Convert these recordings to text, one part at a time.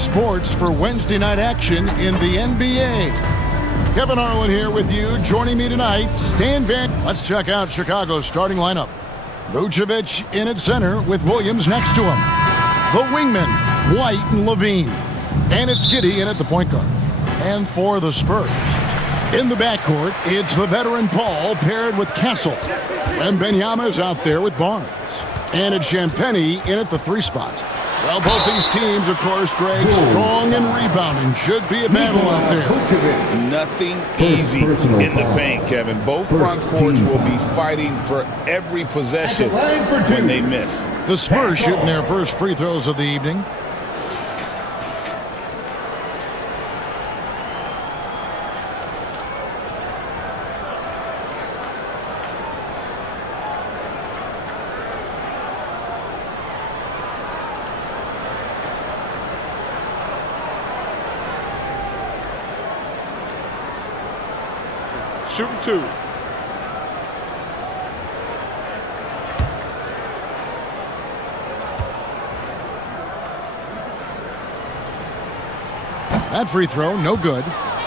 sports for Wednesday night action in the NBA. Kevin Harlan here with you. Joining me tonight, Stan Van. Let's check out Chicago's starting lineup. Vucevic in at center with Williams next to him. The wingmen, White and Levine. And it's Giddey in at the point guard. And for the Spurs, in the backcourt, it's the veteran Paul paired with Castle. Wembanyama is out there with Barnes. And it's Champagnie in at the 3 spot. Well, both these teams, of course, Greg, strong and rebounding. Should be a battle out there. Nothing easy in the paint, Kevin. Both front courts will be fighting for every possession when they miss. The Spurs shooting their first free throws of the evening. Shooting 2. That free throw, no good.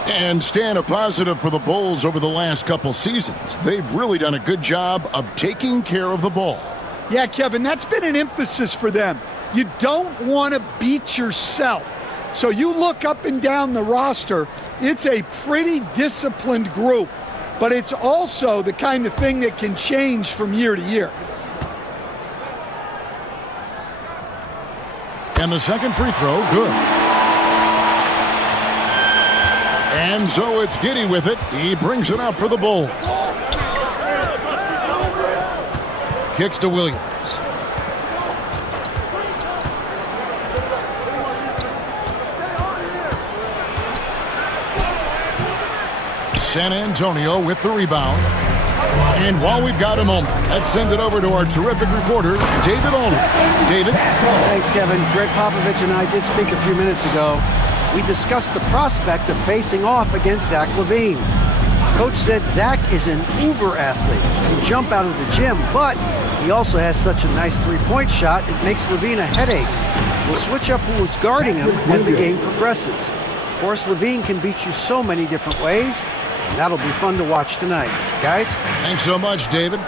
And Stan, a positive for the Bulls over the last couple seasons. They've really done a good job of taking care of the ball. Yeah, Kevin, that's been an emphasis for them. You don't want to beat yourself. So you look up and down the roster, it's a pretty disciplined group. But it's also the kind of thing that can change from year to year. And the second free throw, good. And so it's Giddey with it. He brings it up for the Bulls. Kicks to Williams. San Antonio with the rebound. And while we've got a moment, let's send it over to our terrific reporter, David Olin. David? Thanks, Kevin. Greg Popovich and I did speak a few minutes ago. We discussed the prospect of facing off against Zach LaVine. Coach said Zach is an uber athlete. He can jump out of the gym, but he also has such a nice three-point shot, it makes LaVine a headache. We'll switch up who's guarding him as the game progresses. Of course, LaVine can beat you so many different ways. And that'll be fun to watch tonight. Guys? Thanks so much, David.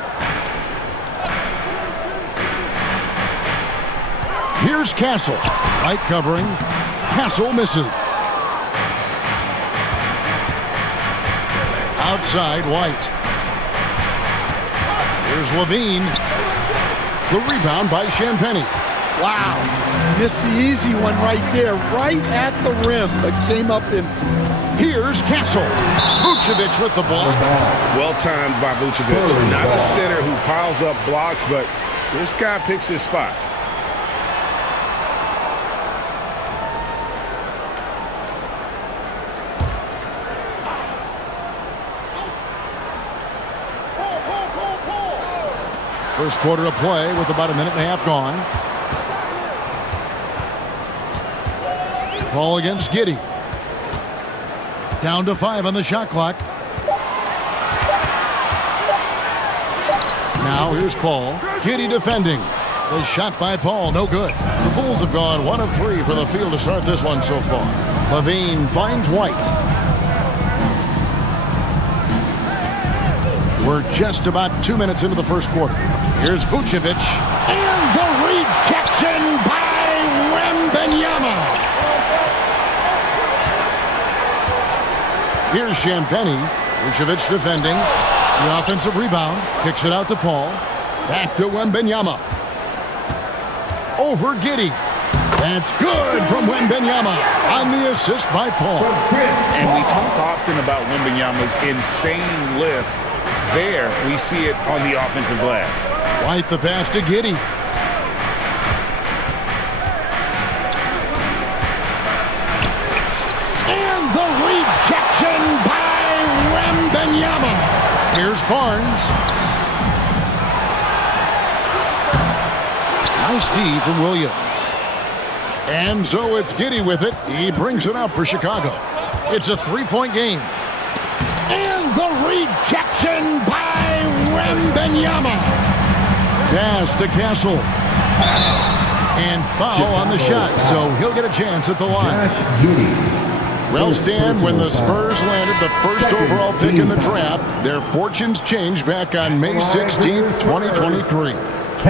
Here's Castle. Light covering. Castle misses. Outside, White. Here's Levine. The rebound by Champagnie. Wow. Missed the easy one right there, right at the rim, but came up empty. Here's Castle. Vucevic with the block. Well timed by Vucevic. Not a center who piles up blocks, but this guy picks his spots. First quarter of play with about a minute and a half gone. Ball against Giddey. Down to 5 on the shot clock. Now here's Paul. Giddey defending. The shot by Paul, no good. The Bulls have gone 1 of 3 from the field to start this one so far. Levine finds White. We're just about 2 minutes into the first quarter. Here's Vucevic. And the rejection by Wembanyama. Here's Champagnie. Vucevic defending. The offensive rebound. Kicks it out to Paul. Back to Wembanyama. Over Giddey. That's good from Wembanyama on the assist by Paul. And we talk often about Wembanyama's insane lift. There, we see it on the offensive glass. White the pass to Giddey. And the rejection by Wembanyama. Here's Barnes. Nice D from Williams. And so it's Giddey with it. He brings it up for Chicago. It's a 3-point game. And the rejection by Wembanyama. Pass to Castle. And foul on the shot, so he'll get a chance at the line. Well, Stan, when the Spurs landed the first overall pick in the draft, their fortunes changed back on May 16th, 2023.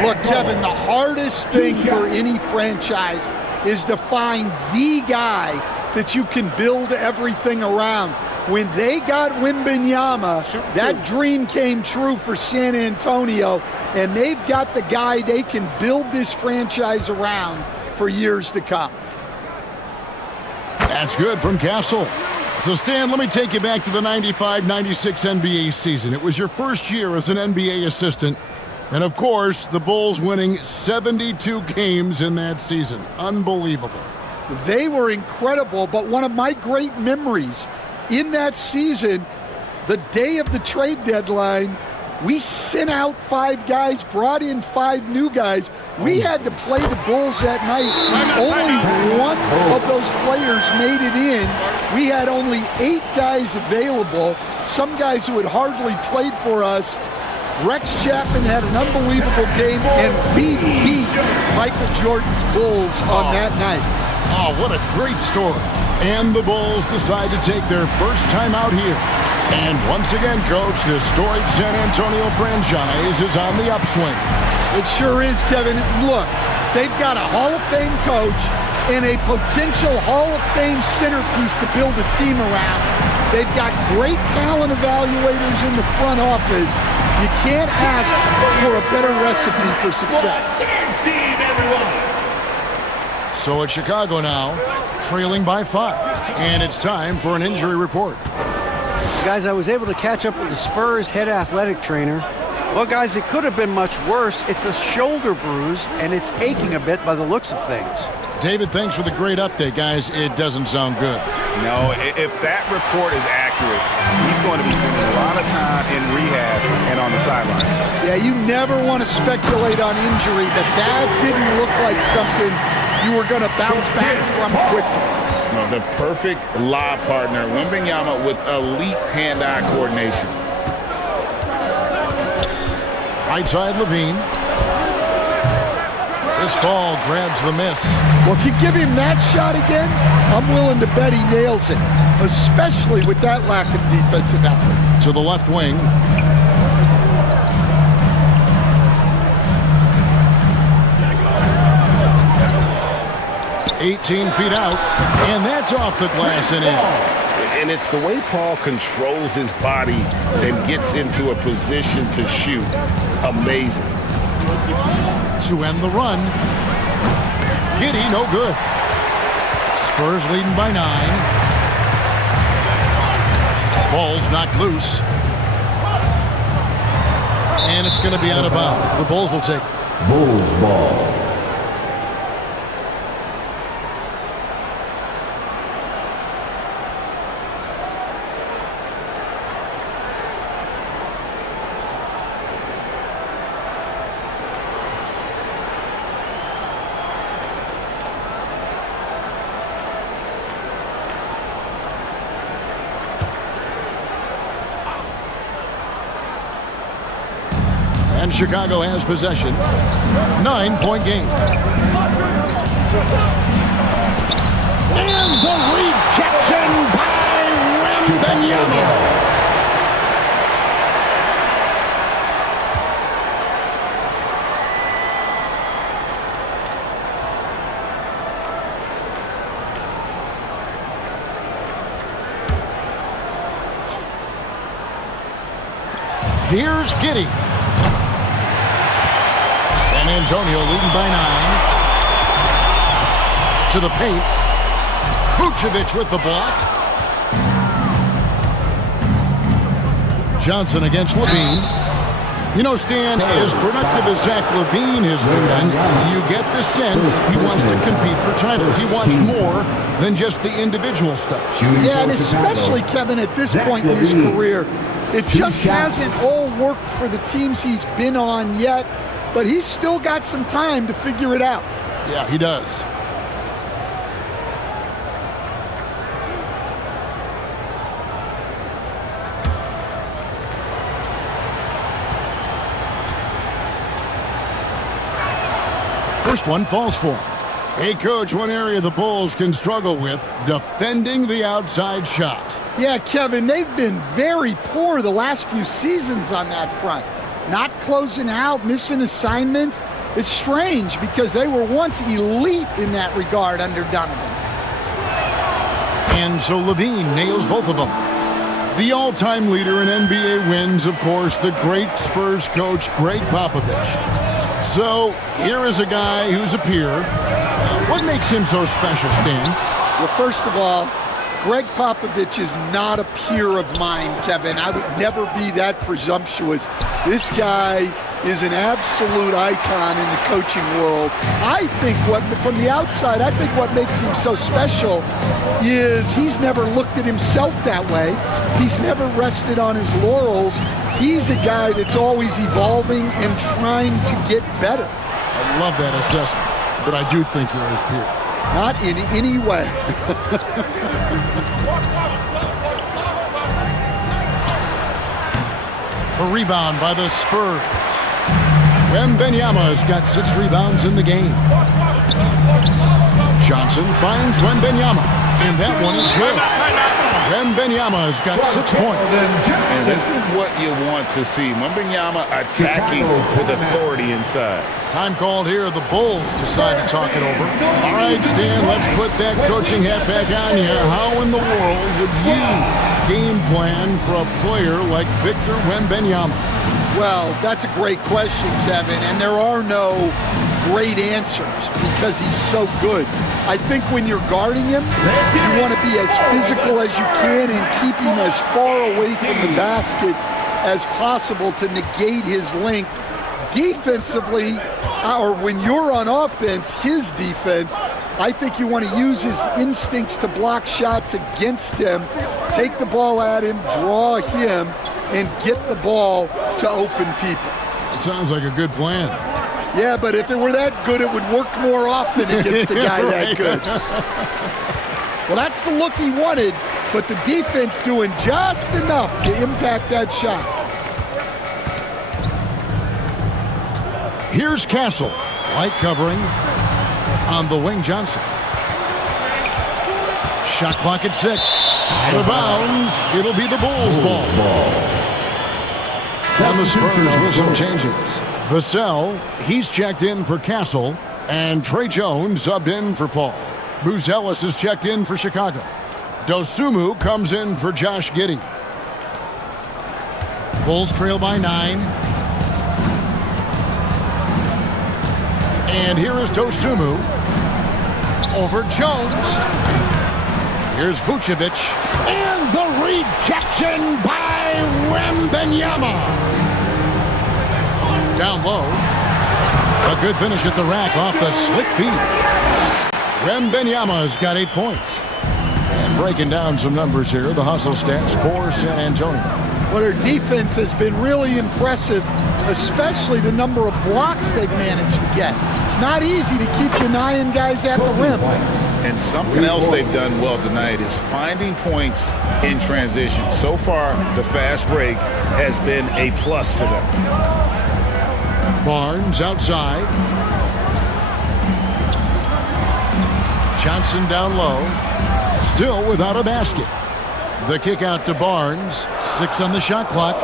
Look, Kevin, the hardest thing for any franchise is to find the guy that you can build everything around. When they got Wembanyama, that dream came true for San Antonio, and they've got the guy they can build this franchise around for years to come. That's good from Castle. So, Stan, let me take you back to the 95-96 NBA season. It was your first year as an NBA assistant. And, of course, the Bulls winning 72 games in that season. Unbelievable. They were incredible, but one of my great memories in that season, the day of the trade deadline, we sent out 5 guys, brought in 5 new guys. We had to play the Bulls that night. Only one of those players made it in. We had only 8 guys available, some guys who had hardly played for us. Rex Chapman had an unbelievable game, and we beat Michael Jordan's Bulls on that night. Oh, what a great story. And the Bulls decide to take their first time out here. And once again, Coach, the storied San Antonio franchise is on the upswing. It sure is, Kevin. Look, they've got a Hall of Fame coach and a potential Hall of Fame centerpiece to build a team around. They've got great talent evaluators in the front office. You can't ask for a better recipe for success. So it's Chicago now, trailing by 5. And it's time for an injury report. Guys, I was able to catch up with the Spurs head athletic trainer. Well, guys, it could have been much worse. It's a shoulder bruise, and it's aching a bit by the looks of things. David, thanks for the great update, guys. It doesn't sound good. No, if that report is accurate, he's going to be spending a lot of time in rehab and on the sideline. Yeah, you never want to speculate on injury, but that didn't look like something you were going to bounce back from quickly. No, the perfect lob partner, Wembanyama, with elite hand-eye coordination. Right side, Levine. This ball grabs the miss. Well, if you give him that shot again, I'm willing to bet he nails it, especially with that lack of defensive effort. To the left wing. "18 feet out, and that's off the glass and in." And it's the way Paul controls his body and gets into a position to shoot. Amazing. To end the run. Giddy, no good. Spurs leading by 9. Ball's knocked loose. And it's going to be out of bounds. The Bulls will take it. Bulls ball. And Chicago has possession. 9-point game. And the rejection by Wembanyama. Here's Giddy. San Antonio leading by 9. To the paint. Vucevic with the block. Johnson against Levine. You know, Stan, as productive as Zach Levine has been, you get the sense he wants to compete for titles. He wants more than just the individual stuff. Yeah, and especially, Kevin, at this point in his career, it just hasn't all worked for the teams he's been on yet, but he's still got some time to figure it out. Yeah, he does. first one falls for him. Hey, Coach, one area the Bulls can struggle with, defending the outside shot. Yeah, Kevin, they've been very poor the last few seasons on that front. Not closing out, missing assignments. It's strange because they were once elite in that regard under Donovan. And so Levine nails both of them. The all-time leader in NBA wins, of course, the great Spurs coach, Greg Popovich. So here is a guy who's a peer. What makes him so special, Stan? Well, first of all, Greg Popovich is not a peer of mine, Kevin. I would never be that presumptuous. This guy is an absolute icon in the coaching world. I think from the outside, I think what makes him so special is he's never looked at himself that way. He's never rested on his laurels. He's a guy that's always evolving and trying to get better. I love that assessment, but I do think you're his peer. Not in any way. A rebound by the Spurs. Wembanyama's got 6 rebounds in the game. Johnson finds Wembanyama, and that one is good. Wembanyama's got 6 points. And this is what you want to see. Wembanyama attacking with authority inside. Time called here. The Bulls decide to talk it over. All right, Stan, let's put that coaching hat back on you. How in the world would you game plan for a player like Victor Wembanyama? Well, that's a great question, Kevin, and there are no great answers because he's so good. I think when you're guarding him, you want to be as physical as you can and keep him as far away from the basket as possible to negate his length. Defensively, or when you're on offense, his defense, I think you want to use his instincts to block shots against him, take the ball at him, draw him, and get the ball to open people. It sounds like a good plan. Yeah, but if it were that good, it would work more often against a guy that good. Well, that's the look he wanted, but the defense doing just enough to impact that shot. Here's Castle, light covering on the wing. Johnson. Shot clock at 6. Out of bounds. It'll be the Bulls' ball. And the Spurs with some changes. Vassell, he's checked in for Castle, and Trey Jones subbed in for Paul. Buzelis is checked in for Chicago. Dosumu comes in for Josh Giddey. Bulls trail by 9. And here is Dosumu over Jones. Here's Vucevic. And the rejection by Wembanyama. Down low. A good finish at the rack off the slick feed. Wembanyama's got 8 points. And breaking down some numbers here, the hustle stats for San Antonio. Well, their defense has been really impressive, especially the number of blocks they've managed to get. It's not easy to keep denying guys at the rim. And something else they've done well tonight is finding points in transition. So far, the fast break has been a plus for them. Barnes outside. Johnson down low. Still without a basket. The kick out to Barnes. 6 on the shot clock.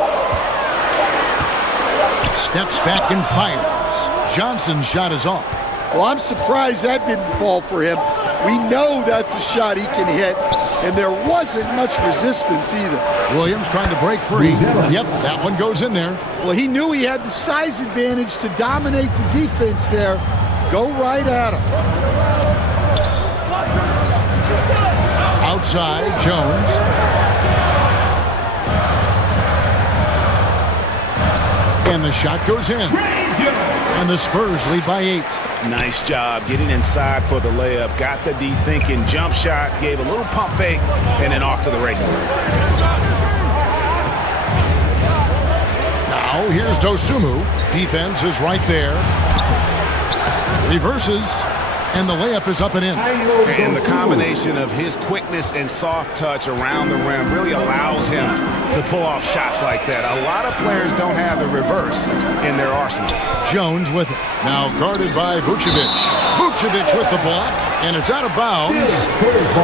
Steps back and fires. Johnson's shot is off. Well, I'm surprised that didn't fall for him. We know that's a shot he can hit, and there wasn't much resistance either. Williams trying to break free. Yep, that one goes in there. Well, he knew he had the size advantage to dominate the defense there. Go right at him. Outside, Jones. And the shot goes in. And the Spurs lead by 8. Nice job getting inside for the layup. Got the D thinking. Jump shot. Gave a little pump fake. And then off to the races. Now here's Dosumu. Defense is right there. Reverses. And the layup is up and in. And the combination of his quickness and soft touch around the rim really allows him to pull off shots like that. A lot of players don't have the reverse in their arsenal. Jones with it. Now guarded by Vucevic. Vucevic with the block, and it's out of bounds.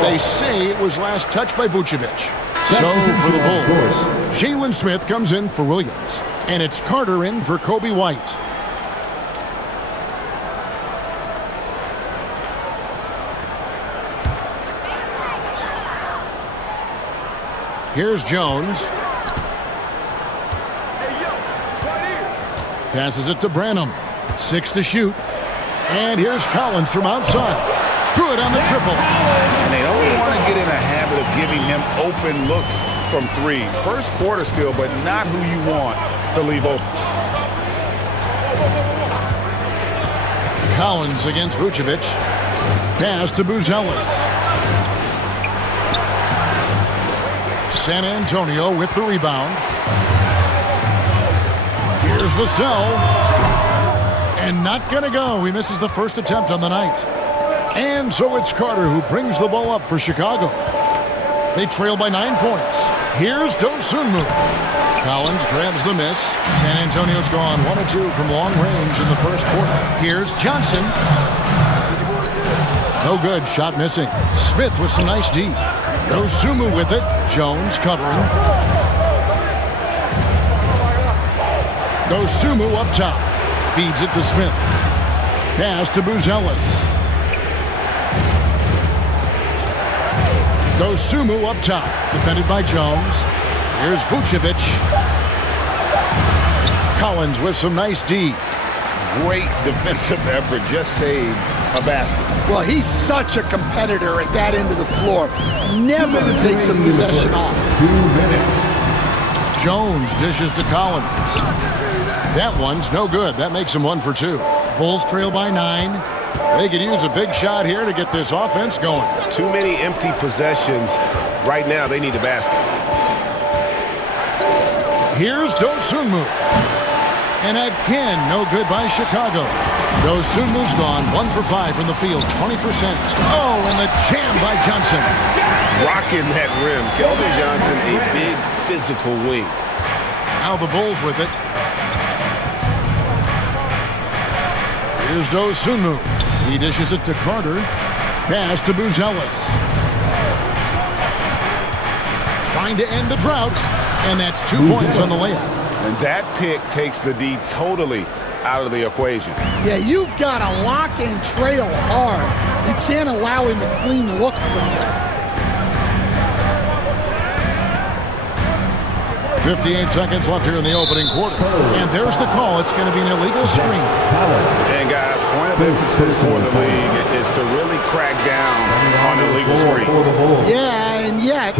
They say it was last touched by Vucevic. So for the Bulls, Jalen Smith comes in for Williams, and it's Carter in for Kobe White. Here's Jones. Passes it to Branham. 6 to shoot. And here's Collins from outside. Good on the triple. And they don't want to get in a habit of giving him open looks from 3. First quarter still, but not who you want to leave open. Collins against Vucevic. Pass to Buzelis. San Antonio with the rebound. Here's Vassell. And not going to go. He misses the first attempt on the night. And so it's Carter who brings the ball up for Chicago. They trail by 9 points. Here's Dosunmu. Collins grabs the miss. San Antonio's gone 1 of 2 from long range in the first quarter. Here's Johnson. No good. Shot missing. Smith with some nice D. Dosunmu with it. Jones covering. Dosunmu up top. Feeds it to Smith. Pass to Buzelis. Dosunmu up top. Defended by Jones. Here's Vucevic. Collins with some nice D. Great defensive effort. Just saved a basket. Well, he's such a competitor at that end of the floor. Never takes a possession off. 2 minutes. Jones dishes to Collins. That one's no good. That makes him 1 for 2. Bulls trail by 9. They could use a big shot here to get this offense going. Too many empty possessions. Right now, they need a basket. Here's Dosunmu. And again, no good by Chicago. Dosunmu's gone 1 for 5 from the field, 20%. Oh, and the jam by Johnson. Rocking that rim. Keldon Johnson, a big physical wing. Now the Bulls with it. Here's Dosunmu. He dishes it to Carter. Pass to Buzelis. Trying to end the drought. And that's 2 points on the layup. And that pick takes the D totally out of the equation. Yeah, you've got to lock and trail hard. You can't allow him a clean look from there. 58 seconds left here in the opening quarter. And there's the call. It's going to be an illegal screen. And guys, point of emphasis for the league is to really crack down on illegal screens. Yeah, and yet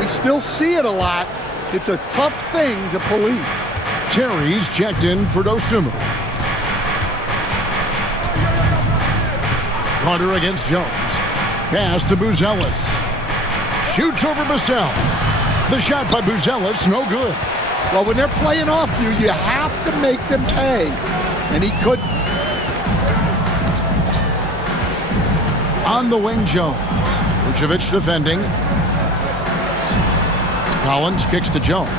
we still see it a lot. It's a tough thing to police. Terry's checked in for Dosunmu. Carter against Jones. Pass to Buzelis. Shoots over Vassell. The shot by Buzelis, no good. Well, when they're playing off you, you have to make them pay. And he couldn't. On the wing, Jones. Vucevic defending. Collins kicks to Jones.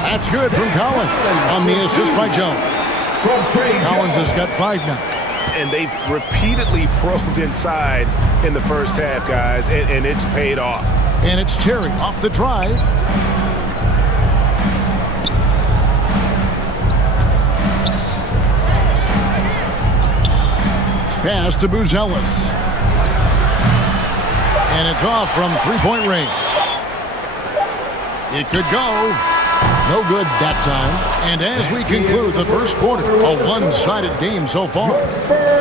That's good from Collins. On the assist by Jones. Collins has got 5 now. And they've repeatedly probed inside in the first half, guys, and it's paid off. And it's Terry off the drive. Pass to Buzelis. And it's off from 3-point range. It could go. No good that time. And as we conclude the first quarter, a one-sided game so far.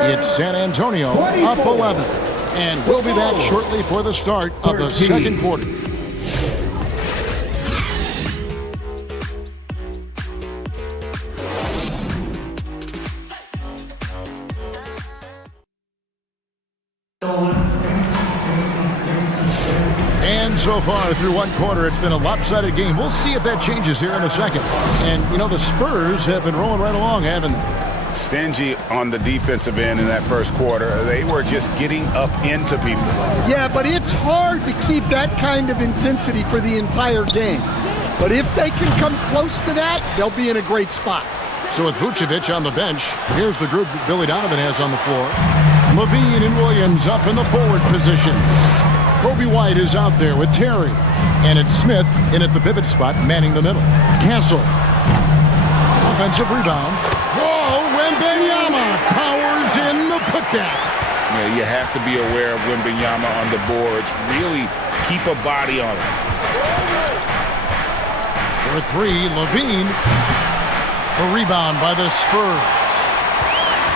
It's San Antonio up 11. And we'll be back shortly for the start of the second quarter. And so far through one quarter, it's been a lopsided game. We'll see if that changes here in a second. And, you know, the Spurs have been rolling right along, haven't they? stingy on the defensive end in that first quarter. They were just getting up into people. Yeah, but it's hard to keep that kind of intensity for the entire game. But if they can come close to that, they'll be in a great spot. So with Vucevic on the bench, here's the group that Billy Donovan has on the floor. Levine and Williams up in the forward position. Kobe White is out there with Terry. And it's Smith in at the pivot spot, manning the middle. Cancel. Offensive rebound. Whoa, Wembanyama powers in the putback. Yeah, you have to be aware of Wembanyama on the boards. Really keep a body on him. For three, Levine. The rebound by the Spurs.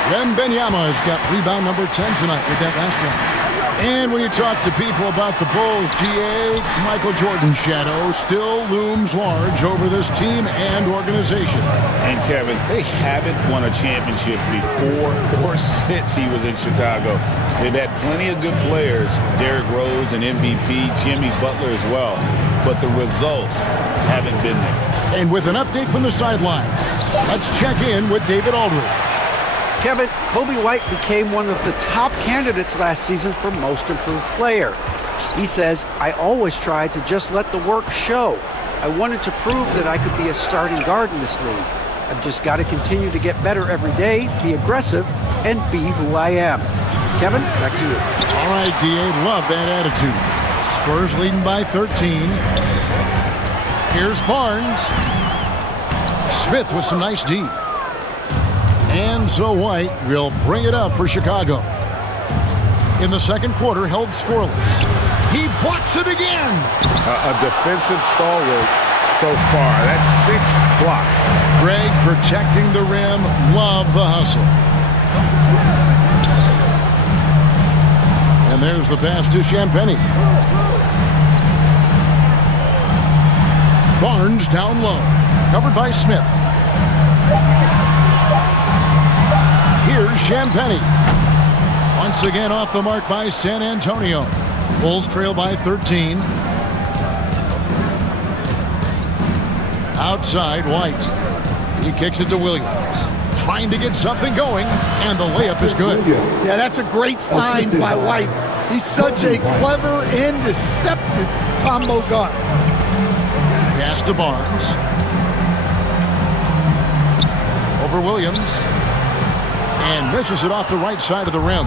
Wembanyama has got rebound number 10 tonight with that last one. And when you talk to people about the Bulls, GA, Michael Jordan's shadow still looms large over this team and organization. And Kevin, they haven't won a championship before or since he was in Chicago. They've had plenty of good players, Derrick Rose and MVP, Jimmy Butler as well, but the results haven't been there. And with an update from the sideline, let's check in with David Aldridge. Kevin, Kobe White became one of the top candidates last season for Most Improved Player. He says, I always tried to just let the work show. I wanted to prove that I could be a starting guard in this league. I've just got to continue to get better every day, be aggressive, and be who I am. Kevin, back to you. All right, D.A., love that attitude. Spurs leading by 13. Here's Barnes. Smith with some nice D. And so White will bring it up for Chicago. In the second quarter, held scoreless. He blocks it again. A defensive stalwart so far. That's 6 blocks. Greg protecting the rim. Love the hustle. And there's the pass to Champagnie. Barnes down low. Covered by Smith. Here's Champagnie. Once again off the mark by San Antonio. Bulls trail by 13. Outside, White. He kicks it to Williams. Trying to get something going, and the layup is good. Yeah, that's a great find by White. He's such a clever and deceptive combo guard. Pass to Barnes. Over Williams. And misses it off the right side of the rim.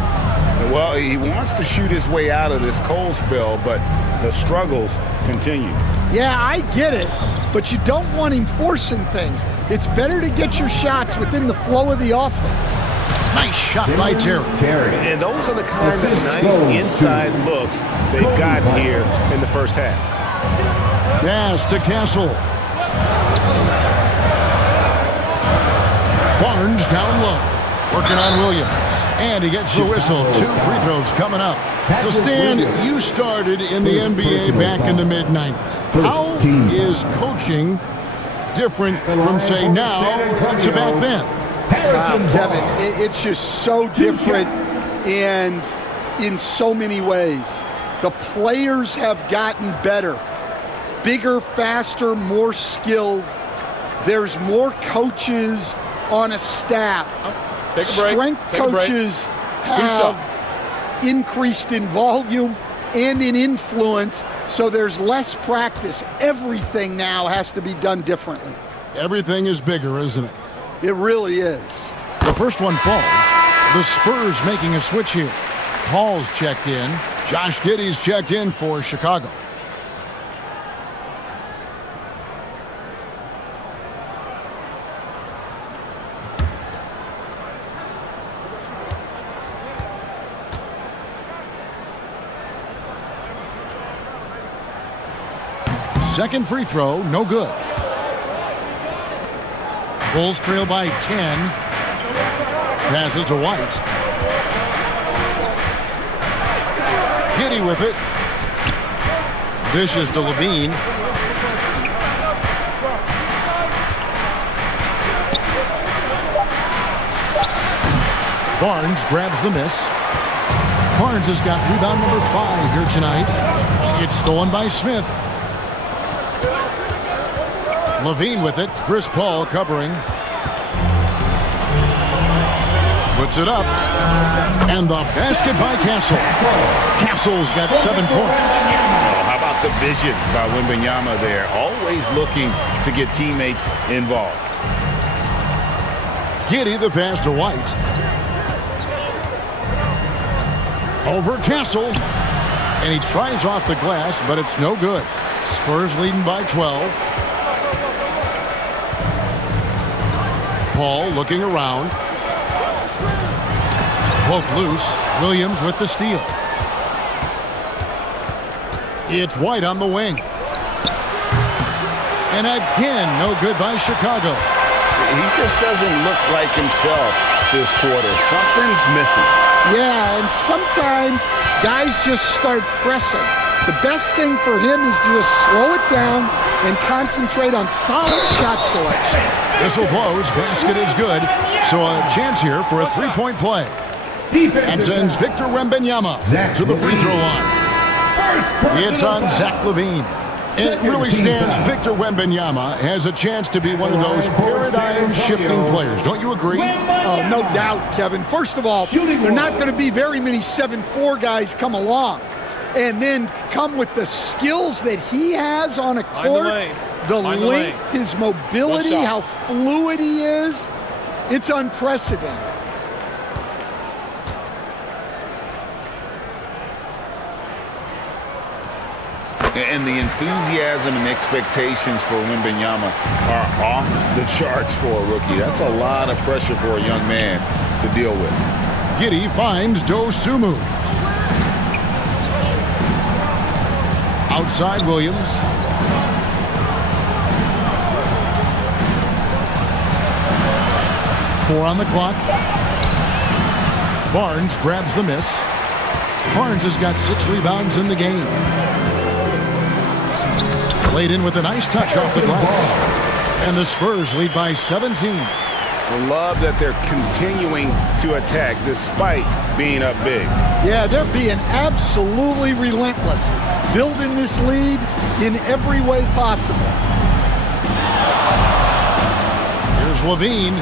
Well, he wants to shoot his way out of this cold spell, but the struggles continue. Yeah, I get it, but you don't want him forcing things. It's better to get your shots within the flow of the offense. Nice shot by Terry. And those are the kind of nice inside looks they've gotten here in the first half. Pass to Castle. Barnes down low. Working on Williams. And he gets the whistle. 2 free throws coming up. So, Stan, you started in the NBA back in the mid-90s. How is coaching different from, say, now to back then? Kevin, it's just so different and in so many ways. The players have gotten better. Bigger, faster, more skilled. There's more coaches on a staff. Take a break. Strength coaches have increased in volume and in influence, so there's less practice. Everything now has to be done differently. Everything is bigger, isn't it? It really is. The first one falls. The Spurs making a switch here. Hall's checked in. Josh Giddey's checked in for Chicago. Second free throw, no good. Bulls trail by 10. Passes to White. Giddey with it. Dishes to Levine. Barnes grabs the miss. Barnes has got rebound number 5 here tonight. It's stolen by Smith. Levine with it. Chris Paul covering. Puts it up. And the basket by Castle. Castle's got 7 points. Oh, how about the vision by Wembanyama there? Always looking to get teammates involved. Giddey the pass to White. Over Castle. And he tries off the glass, but it's no good. Spurs leading by 12. Paul looking around. Poke loose. Williams with the steal. It's White on the wing. And again, no good by Chicago. He just doesn't look like himself this quarter. Something's missing. Yeah, and sometimes guys just start pressing. The best thing for him is to just slow it down and concentrate on solid shot selection. Whistle blows. Basket is good. So a chance here for a three-point play. And sends Victor Wembanyama to the free throw line. It's on Zach LaVine. It really stands. Victor Wembanyama has a chance to be one of those paradigm-shifting players. Don't you agree? Oh, no doubt, Kevin. First of all, there are not going to be very many 7'4" guys come along and then come with the skills that he has on a court, the length, his mobility, how fluid he is. It's unprecedented. And the enthusiasm and expectations for Wembanyama are off the charts for a rookie. That's a lot of pressure for a young man to deal with. Giddey finds Dosunmu. Outside Williams. Four on the clock. Barnes grabs the miss. Barnes has got 6 rebounds in the game. Laid in with a nice touch off the glass. And the Spurs lead by 17. I love that they're continuing to attack despite being up big. Yeah, they're being absolutely relentless, building this lead in every way possible. Here's LaVine.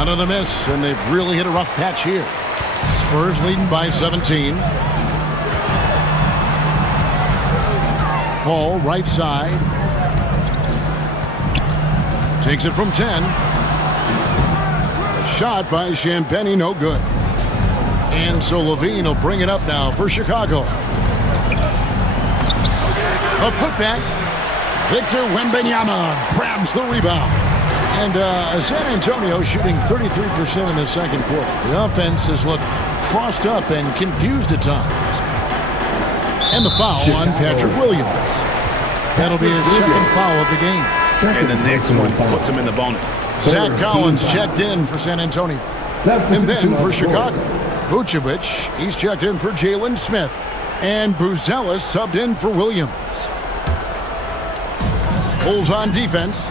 Another miss, and they've really hit a rough patch here. Spurs leading by 17. Paul, right side. Takes it from 10. A shot by Champagnie, no good. And so LaVine will bring it up now for Chicago. A putback. Victor Wembanyama grabs the rebound. And San Antonio shooting 33% in the second quarter. The offense has looked crossed up and confused at times. And the foul on Patrick Williams. That'll be his second foul of the game. And the next one puts him in the bonus. Zach Collins checked in for San Antonio. And then for Chicago, Vucevic, he's checked in for Jalen Smith. And Buzelis subbed in for Williams. Bulls on defense.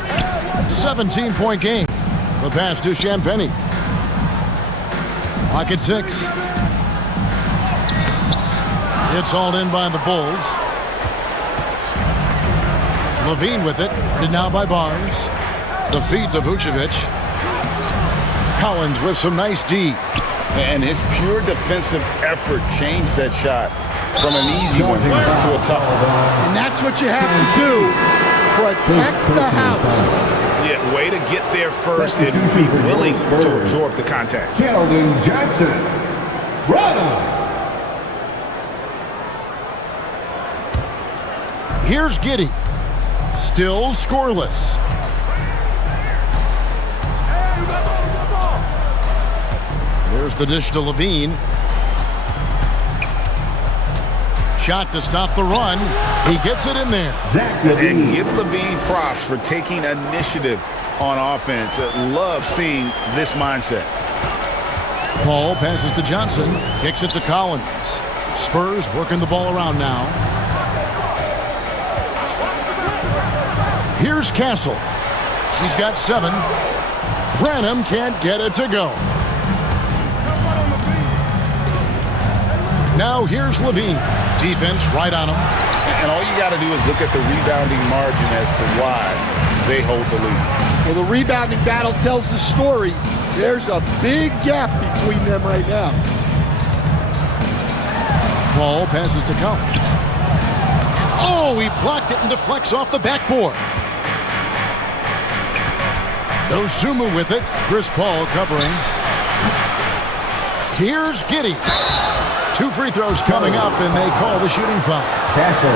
17-point game. The pass to Champagnie. Pocket 6. It's hauled in by the Bulls. LaVine with it. Guarded now by Barnes. The feed to Vucevic. Collins with some nice D. And his pure defensive effort changed that shot from an easy one to a tough one. And that's what you have to do. Protect the house. Yeah, way to get there first and be willing to absorb the contact. Keldon Johnson. Bravo. Here's Giddey. Still scoreless. There's the dish to LaVine. Shot to stop the run. He gets it in there. And give LaVine props for taking initiative on offense. I love seeing this mindset. Paul passes to Johnson. Kicks it to Collins. Spurs working the ball around now. Here's Castle. He's got 7. Branham can't get it to go. Now here's LaVine. Defense right on him. And all you got to do is look at the rebounding margin as to why they hold the lead. Well, the rebounding battle tells the story. There's a big gap between them right now. Ball passes to Collins. Oh, he blocked it and deflects off the backboard. Dosunmu with it. Chris Paul covering. Here's Giddey. 2 free throws coming up, and they call the shooting foul. Castle.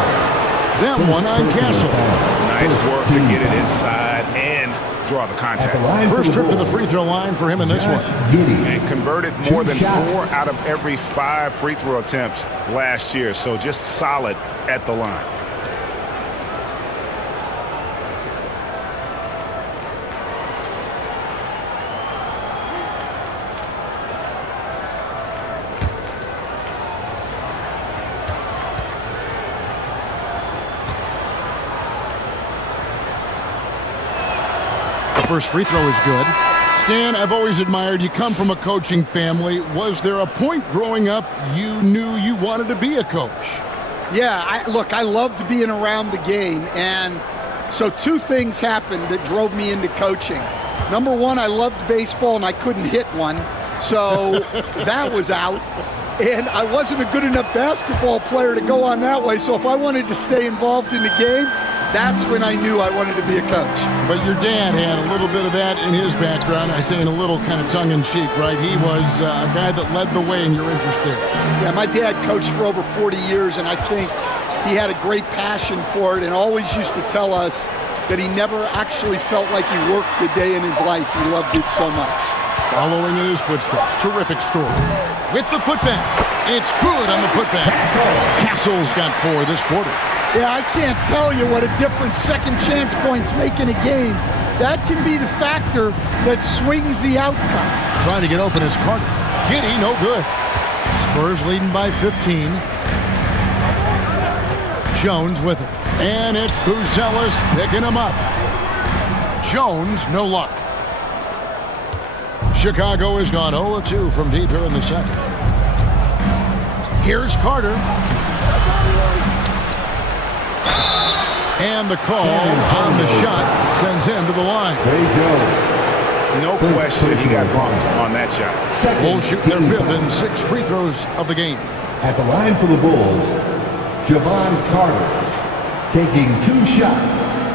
That one on Castle. Nice work to get it inside and draw the contact. First trip to the free throw line for him in this one. And converted more than 4 out of every 5 free throw attempts last year. So just solid at the line. First free throw is good. Stan, I've always admired you. Come from a coaching family. Was there a point growing up you knew you wanted to be a coach? Yeah, look, I loved being around the game, and so 2 things happened that drove me into coaching. Number 1, I loved baseball, and I couldn't hit one, so that was out. And I wasn't a good enough basketball player to go on that way, so if I wanted to stay involved in the game, that's when I knew I wanted to be a coach. But your dad had a little bit of that in his background. I say in a little kind of tongue-in-cheek, right? He was a guy that led the way in your interest there. Yeah, my dad coached for over 40 years, and I think he had a great passion for it and always used to tell us that he never actually felt like he worked a day in his life. He loved it so much. Following in his footsteps. Terrific story. With the putback. It's good on the putback. Castle's got 4 this quarter. Yeah, I can't tell you what a difference second chance points make in a game. That can be the factor that swings the outcome. Trying to get open is Carter. Giddey, no good. Spurs leading by 15. Jones with it. And it's Buzelis picking him up. Jones, no luck. Chicago has gone 0-2 from deep here in the second. Here's Carter. And the call on the shot sends him to the line. No question he got bumped on that shot. Bulls shooting their 5th and 6th free throws of the game. At the line for the Bulls, Javon Carter taking 2 shots.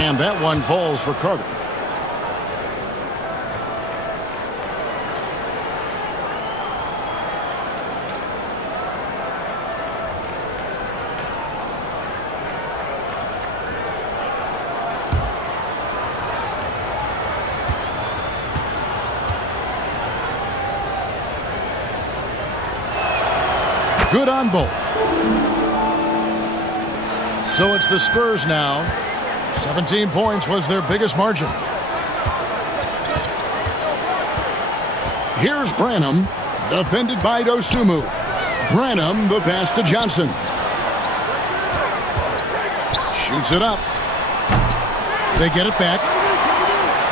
And that one falls for Carter. Good on both. So it's the Spurs now. 17 points was their biggest margin. Here's Branham, defended by Dosunmu. Branham, the pass to Johnson. Shoots it up. They get it back.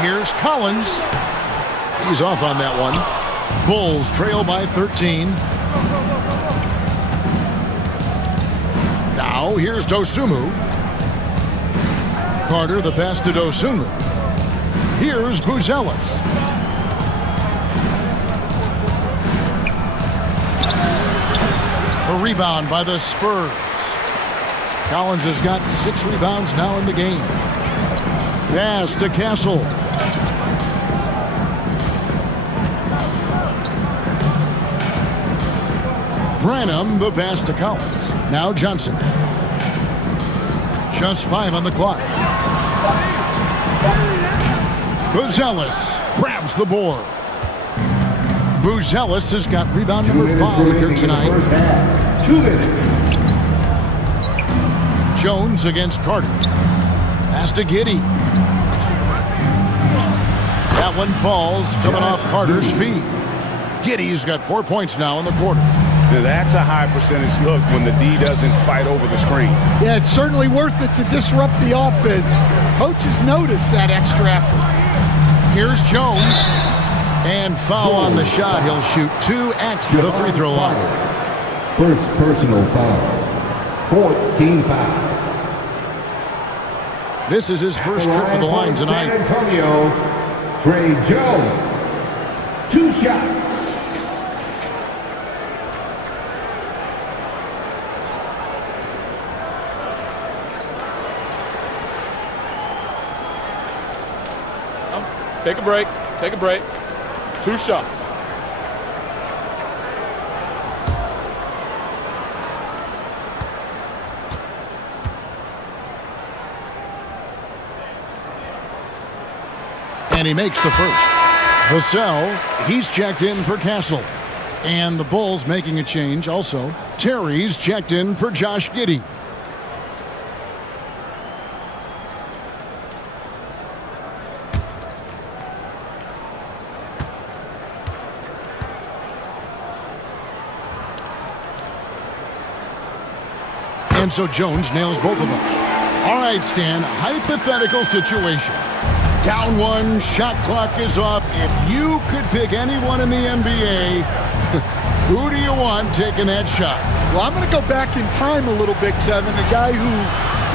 Here's Collins. He's off on that one. Bulls trail by 13. Now here's Dosunmu. Carter, the pass to Dosunmu. Here's Buzelis. A rebound by the Spurs. Collins has got 6 rebounds now in the game. Pass to Castle. Branham, the pass to Collins. Now Johnson. Just 5 on the clock. Buzelis grabs the board. Buzelis has got rebound number 5 here tonight. 2 minutes. Jones against Carter. Pass to Giddey. That one falls, coming off Carter's feet. Giddey's got 4 points now in the quarter. Now that's a high percentage look when the D doesn't fight over the screen. Yeah, it's certainly worth it to disrupt the offense. Coaches notice that extra effort. Here's Jones. And foul on the shot. He'll shoot 2 at the free throw line. First personal foul. 14 foul. This is his first trip to the line tonight. San Antonio, Trey Jones. 2 shots. Take a break. Take a break. 2 shots. And he makes the first. Vassell, he's checked in for Castle. And the Bulls making a change also. Terry's checked in for Josh Giddey. And so Jones nails both of them. All right, Stan, hypothetical situation. Down 1, shot clock is off. If you could pick anyone in the NBA, who do you want taking that shot? Well, I'm going to go back in time a little bit, Kevin. The guy who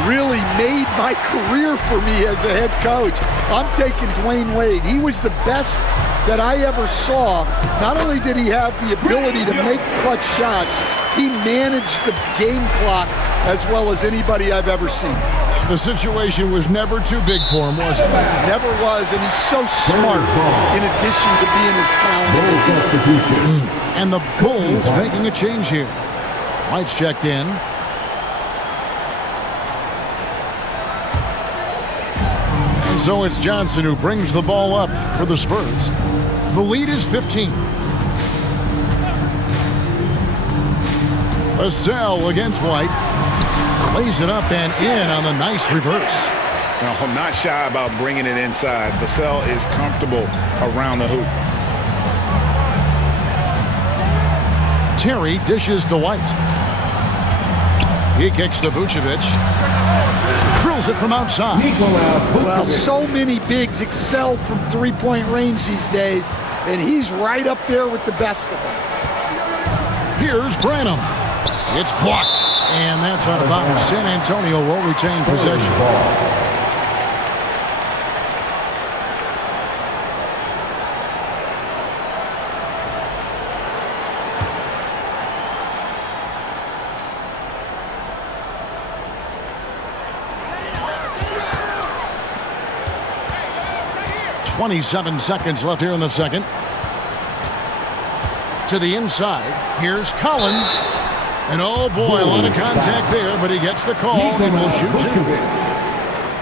really made my career for me as a head coach. I'm taking Dwayne Wade. He was the best that I ever saw. Not only did he have the ability to make clutch shots, he managed the game clock as well as anybody I've ever seen. The situation was never too big for him, was it? Never was, and he's so smart in addition to being as talented. And the Bulls making a change here. White's checked in. And so it's Johnson who brings the ball up for the Spurs. The lead is 15. Vassell against White. Lays it up and in on the nice reverse. No, not shy about bringing it inside. Vassell is comfortable around the hoop. Terry dishes to White. He kicks to Vucevic. Drills it from outside. Well, so many bigs excel from three-point range these days, and he's right up there with the best of them. Here's Branham. It's blocked, and that's out of bounds. San Antonio will retain possession. 27 seconds left here in the second. To the inside. Here's Collins. And oh boy, a lot of contact there, but he gets the call and will shoot 2.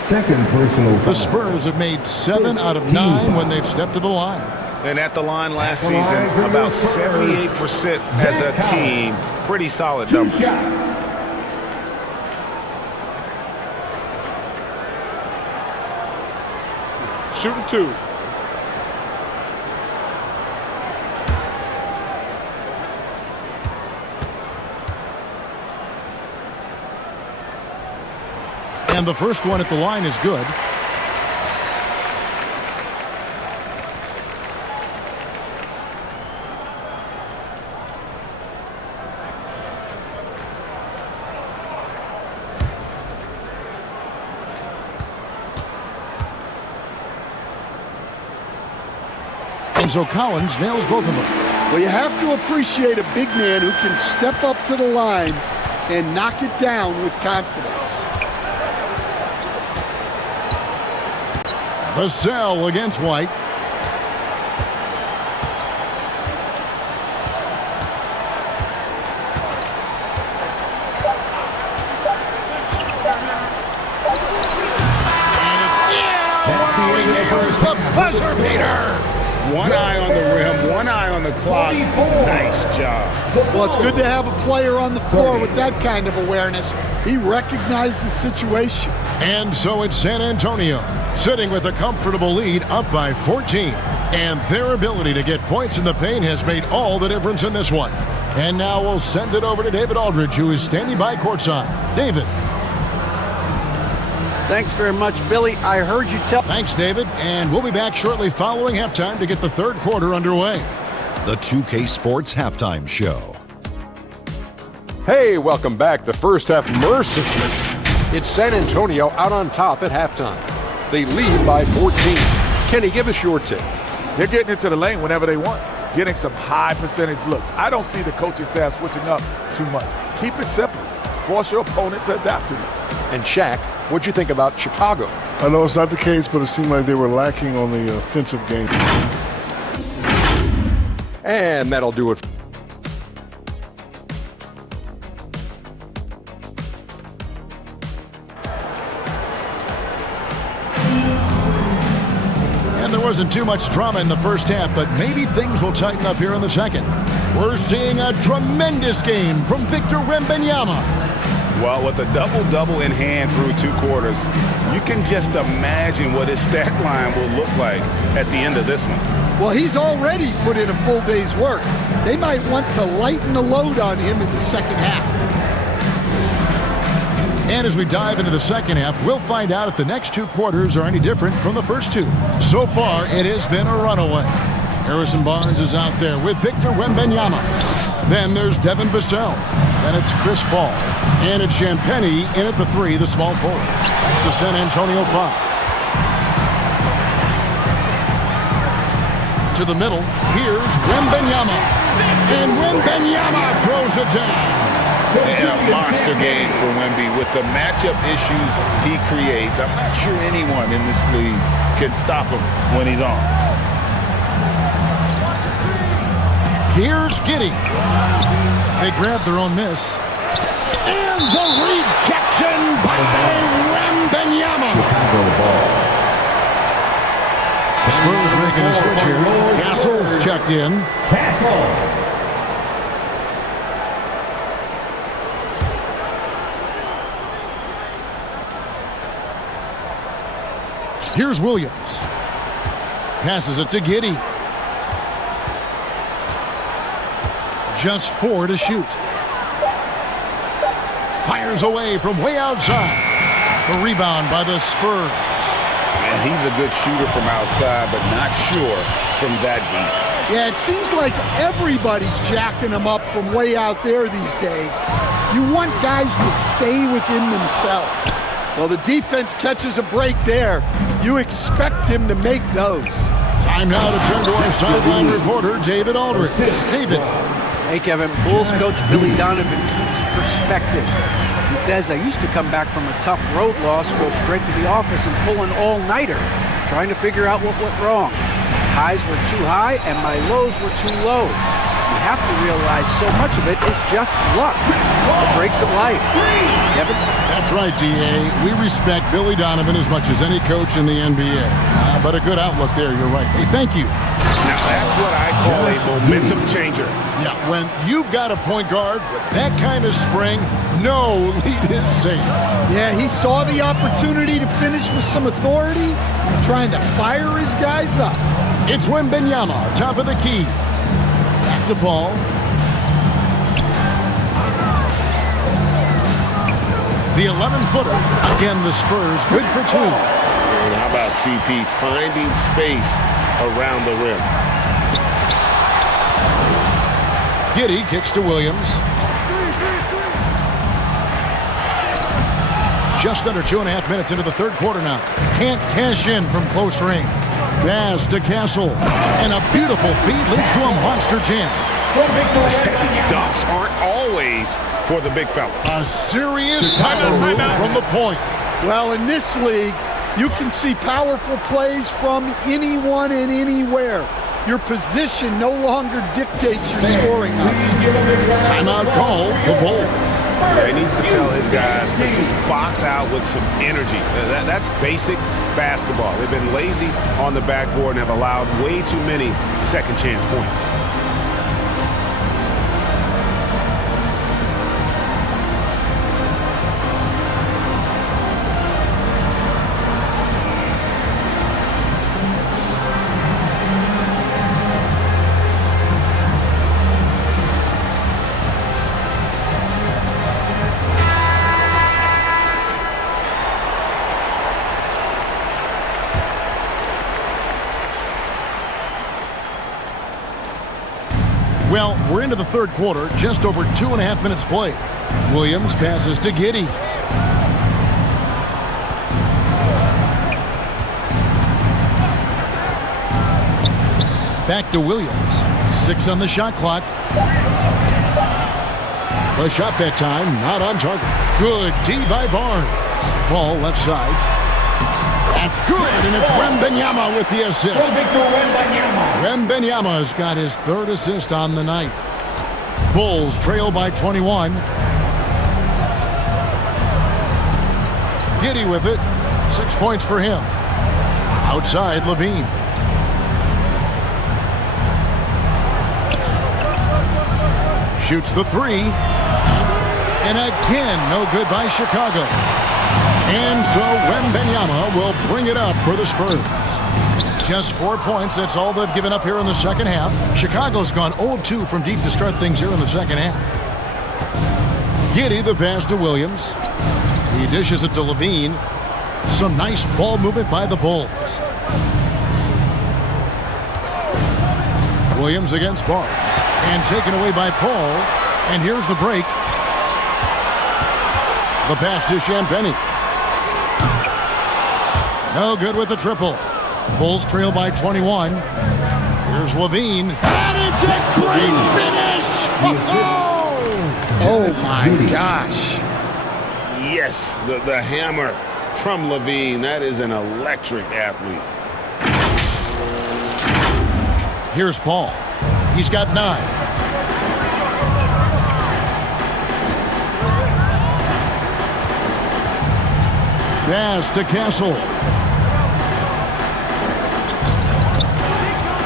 Second personal foul. The Spurs have made 7 out of 9 when they've stepped to the line. And at the line last season, about 78% as a team. Pretty solid numbers. Shooting 2. And the first one at the line is good. And so Collins nails both of them. Well, you have to appreciate a big man who can step up to the line and knock it down with confidence. Vassell against White. And it's here's the buzzer beater. One eye on the rim, one eye on the clock. Nice job. Well, it's good to have a player on the floor with that kind of awareness. He recognized the situation. And so it's San Antonio, sitting with a comfortable lead up by 14. And their ability to get points in the paint has made all the difference in this one. And now we'll send it over to David Aldridge, who is standing by courtside. David. Thanks very much, Billy. I heard you tell... Thanks, David. And we'll be back shortly following halftime to get the third quarter underway. The 2K Sports Halftime Show. Hey, welcome back. The first half mercifully. It's San Antonio out on top at halftime. They lead by 14. Kenny, give us your take. They're getting into the lane whenever they want, getting some high percentage looks. I don't see the coaching staff switching up too much. Keep it simple. Force your opponent to adapt to you. And Shaq, what'd you think about Chicago? I know it's not the case, but it seemed like they were lacking on the offensive game. And that'll do it. There wasn't too much drama in the first half, but maybe things will tighten up here in the second. We're seeing a tremendous game from Victor Wembanyama. Well, with a double-double in hand through 2 quarters, you can just imagine what his stat line will look like at the end of this one. Well, he's already put in a full day's work. They might want to lighten the load on him in the second half. And as we dive into the second half, we'll find out if the next 2 quarters are any different from the first 2. So far, it has been a runaway. Harrison Barnes is out there with Victor Wembanyama. Then there's Devin Vassell. Then it's Chris Paul. And it's Champagnie in at the 3, the small forward. That's the San Antonio 5. To the middle, here's Wembanyama. And Wembanyama throws it down. And a monster game for Wemby with the matchup issues he creates. I'm not sure anyone in this league can stop him when he's on. Here's Giddey. They grab their own miss. And the rejection by Wembanyama. The Spurs making a switch here. Castle's checked in. Here's Williams. Passes it to Giddey. Just 4 to shoot. Fires away from way outside. The rebound by the Spurs. And he's a good shooter from outside, but not sure from that deep. Yeah, it seems like everybody's jacking them up from way out there these days. You want guys to stay within themselves. Well, the defense catches a break there. You expect him to make those. Time now to turn to our sideline reporter, David Aldridge. David. Hey, Kevin. Bulls coach Billy Donovan keeps perspective. He says, I used to come back from a tough road loss, go straight to the office and pull an all-nighter, trying to figure out what went wrong. My highs were too high and my lows were too low. You have to realize so much of it is just luck. The breaks of life. Kevin? That's right, D.A. We respect Billy Donovan as much as any coach in the NBA. But a good outlook there, you're right. Hey, thank you. Now, that's what I call a momentum changer. Yeah, when you've got a point guard with that kind of spring, no lead is safe. Yeah, he saw the opportunity to finish with some authority, trying to fire his guys up. It's Wembanyama, top of the key. Back to Paul. The 11-footer. Again, the Spurs good for 2. And how about CP finding space around the rim? Giddey kicks to Williams. Just under 2.5 minutes into the third quarter now. Can't cash in from close range. Pass to Castle. And a beautiful feed leads to a monster jam. Dunks aren't always for the big fella. A serious power move from the point. Well, in this league, you can see powerful plays from anyone and anywhere. Your position no longer dictates your scoring. Timeout call, the Bulls. He needs to tell his guys to just box out with some energy. That's basic basketball. They've been lazy on the backboard and have allowed way too many second chance points. Well, we're into the third quarter, just over 2.5 minutes played. Williams passes to Giddey. Back to Williams. 6 on the shot clock. The shot that time, not on target. Good D by Barnes. Ball left side. That's good, and it's Wembanyama with the assist. Wembanyama's got his 3rd assist on the night. Bulls trail by 21. Giddey with it. 6 points for him. Outside, Levine. Shoots the 3. And again, no good by Chicago. And so Wembanyama will bring it up for the Spurs. Just 4 points. That's all they've given up here in the second half. Chicago's gone 0 of 2 from deep to start things here in the second half. Giddey, the pass to Williams. He dishes it to Levine. Some nice ball movement by the Bulls. Williams against Barnes. And taken away by Paul. And here's the break. The pass to Champagnie. No good with the triple. Bulls trail by 21. Here's Levine. And it's a great finish! Oh my gosh. Yes, the hammer from Levine. That is an electric athlete. Here's Paul. He's got 9. Pass to Castle.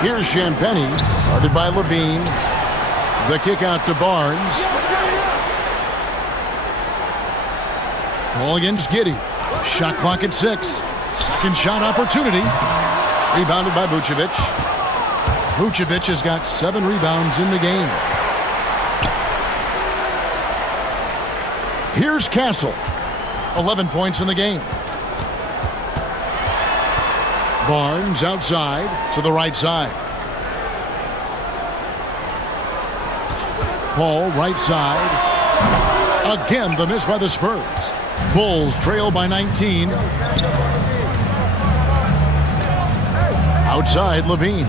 Here's Champagnie, guarded by Levine. The kick out to Barnes. Ball against Giddey. Shot clock at 6. Second shot opportunity. Rebounded by Vucevic. Vucevic has got 7 rebounds in the game. Here's Castle. 11 points in the game. Barnes outside to the right side. Paul right side. Again, the miss by the Spurs. Bulls trail by 19. Outside, Levine.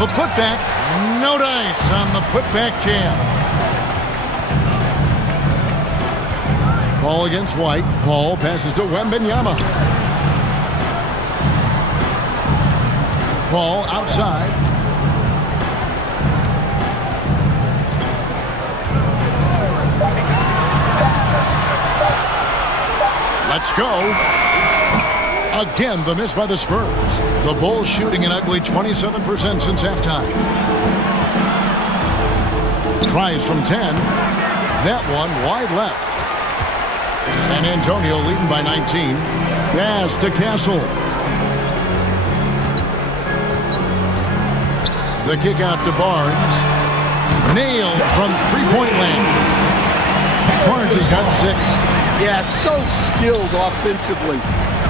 The putback. No dice on the putback jam. Paul against White. Paul passes to Wembanyama. Paul outside. Let's go. Again, the miss by the Spurs. The Bulls shooting an ugly 27% since halftime. Tries from 10. That one wide left. San Antonio leading by 19. Pass to Castle. The kick out to Barnes. Nailed from three-point land. Barnes has got 6. Yeah, so skilled offensively.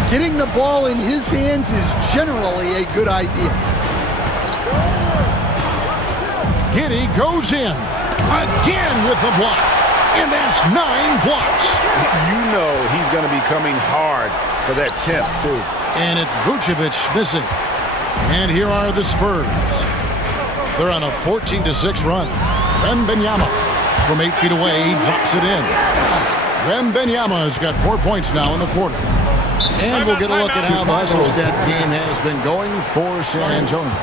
Getting the ball in his hands is generally a good idea. Giddey goes in. Again with the block. And that's 9 blocks. You know he's going to be coming hard for that 10th, too. And it's Vucevic missing. And here are the Spurs. They're on a 14-6 run. Wembanyama from 8 feet away, he drops it in. Wembanyama has got 4 points now in the quarter. And we'll get a look at how the hustle stat game has been going for San Antonio.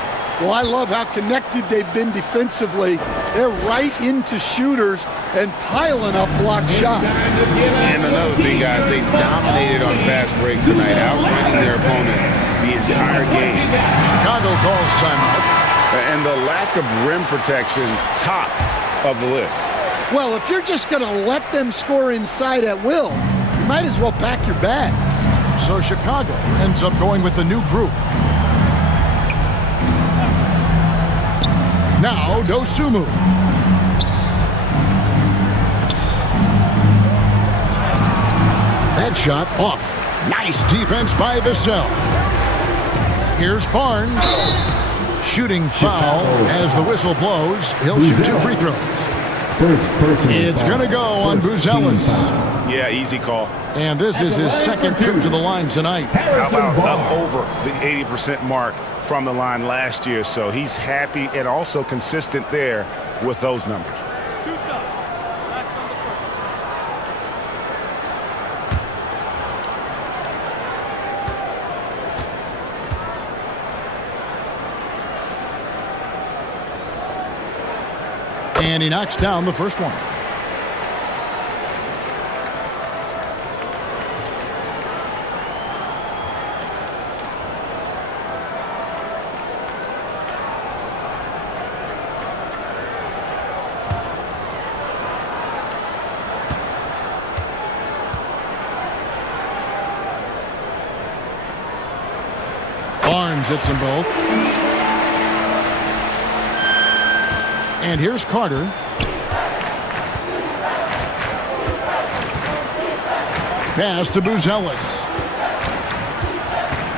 Well, I love how connected they've been defensively. They're right into shooters and piling up block shots. And another thing, guys, they've dominated on fast breaks tonight, outrunning their opponent the entire game. Chicago calls timeout. And the lack of rim protection, top of the list. Well, if you're just going to let them score inside at will, you might as well pack your bags. So Chicago ends up going with the new group. Now, Dosunmu. That shot off. Nice defense by Vassell. Here's Barnes. Shooting foul as the whistle blows. He'll shoot 2 free throws. It's going to go on Buzelis. Yeah, easy call. And this is his second trip to the line tonight. How about up over the 80% mark from the line last year? So he's happy and also consistent there with those numbers. 2 shots. Last on the first. And he knocks down the first one. Barnes hits them both. And here's Carter. Pass to Buzelis.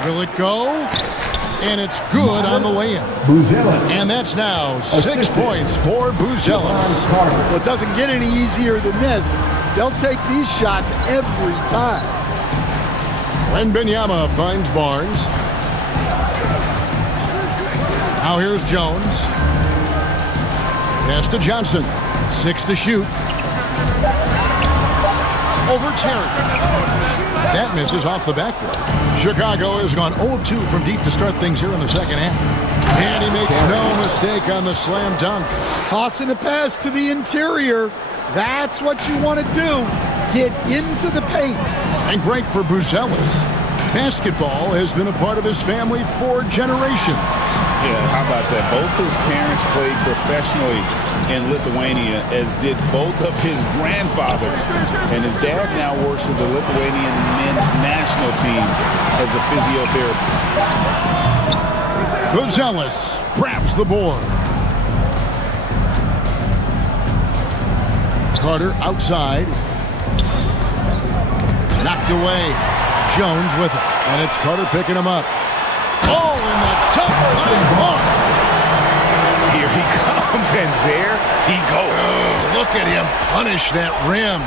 Will it go? And it's good on the way in. Buzelis. And that's now 6 points for Buzelis. Well, it doesn't get any easier than this. They'll take these shots every time. Wembanyama finds Barnes. Now here's Jones. Pass to Johnson. 6 to shoot. Over Terry. That misses off the backboard. Chicago has gone 0 of 2 from deep to start things here in the second half. And he makes no mistake on the slam dunk. Tossing a pass to the interior. That's what you want to do. Get into the paint. And great for Buzelis. Basketball has been a part of his family for generations. Yeah, how about that? Both his parents played professionally in Lithuania, as did both of his grandfathers. And his dad now works with the Lithuanian men's national team as a physiotherapist. Buzelis grabs the board. Carter outside. Knocked away. Jones with it. And it's Carter picking him up. Oh, and the top by Barnes. Here he comes, and there he goes. Oh, look at him punish that rim.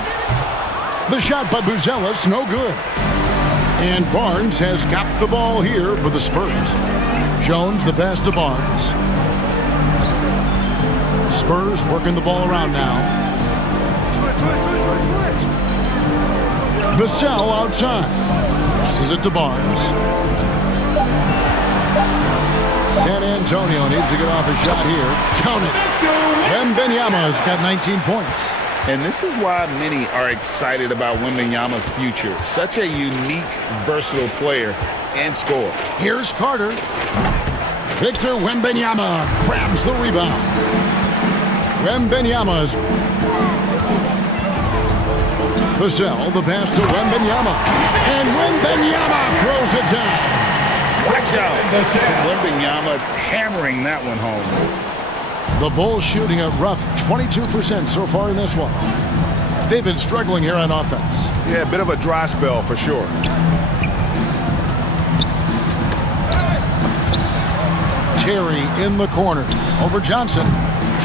The shot by Buzelis, no good. And Barnes has got the ball here for the Spurs. Jones, the pass to Barnes. Spurs working the ball around now. Vassell outside. Passes it to Barnes. San Antonio needs to get off a shot here. Count it. Wembanyama's got 19 points. And this is why many are excited about Wembanyama's future. Such a unique, versatile player and scorer. Here's Carter. Victor Wembanyama grabs the rebound. Wembanyama's. Vassell, the pass to Wembanyama. And Wembanyama throws it down. Watch out. Wembanyama hammering that one home. The Bulls shooting a rough 22% so far in this one. They've been struggling here on offense. Yeah, a bit of a dry spell for sure. Terry in the corner. Over Johnson.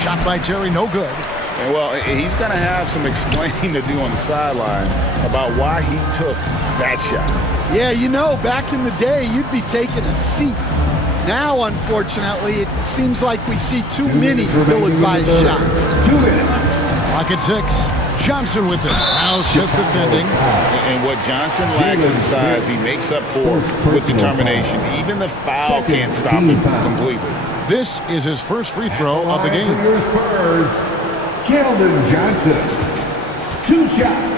Shot by Terry, no good. And well, he's going to have some explaining to do on the sideline about why he took that shot. Yeah, you know, back in the day, you'd be taking a seat. Now, unfortunately, it seems like we see too many ill-advised shots. 2 minutes. Clock at 6. Johnson with it. Now Smith defending. And what Johnson lacks in size, he makes up for with determination. Even the foul can't stop him completely. This is his first free throw of the game. Your Spurs, Keldon Johnson. 2 shots.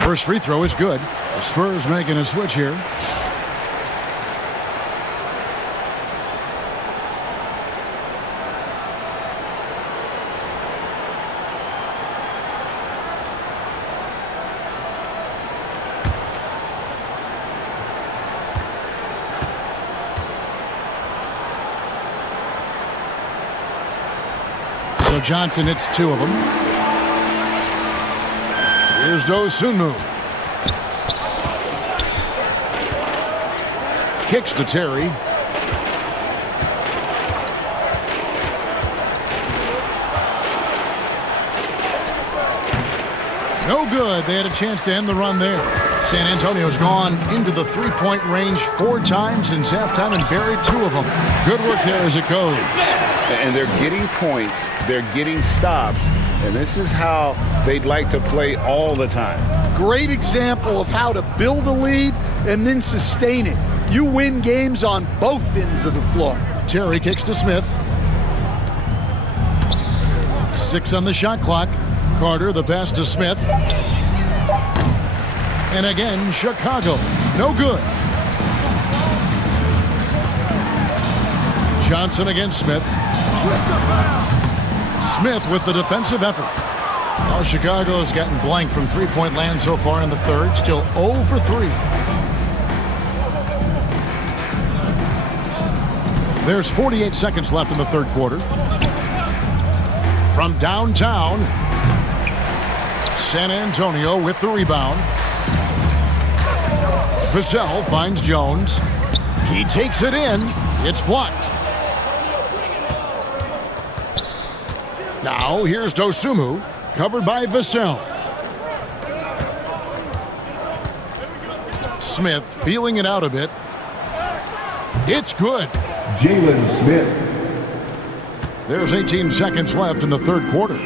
First free throw is good. The Spurs making a switch here. So Johnson hits 2 of them. Here's Dosunmu. Kicks to Terry. No good. They had a chance to end the run there. San Antonio's gone into the three-point range 4 times since halftime and buried 2 of them. Good work there as it goes. And they're getting points. They're getting stops. And this is how they'd like to play all the time. Great example of how to build a lead and then sustain it. You win games on both ends of the floor. Terry kicks to Smith. 6 on the shot clock. Carter, the pass to Smith. And again, Chicago. No good. Johnson against Smith. Smith with the defensive effort. Now Chicago's gotten blank from three-point land so far in the third. Still 0 for 3. There's 48 seconds left in the third quarter. From downtown, San Antonio with the rebound. Vassell finds Jones. He takes it in. It's blocked. Now here's Dosunmu, covered by Vassell. Smith feeling it out a bit. It's good. Jalen Smith. There's 18 seconds left in the third quarter.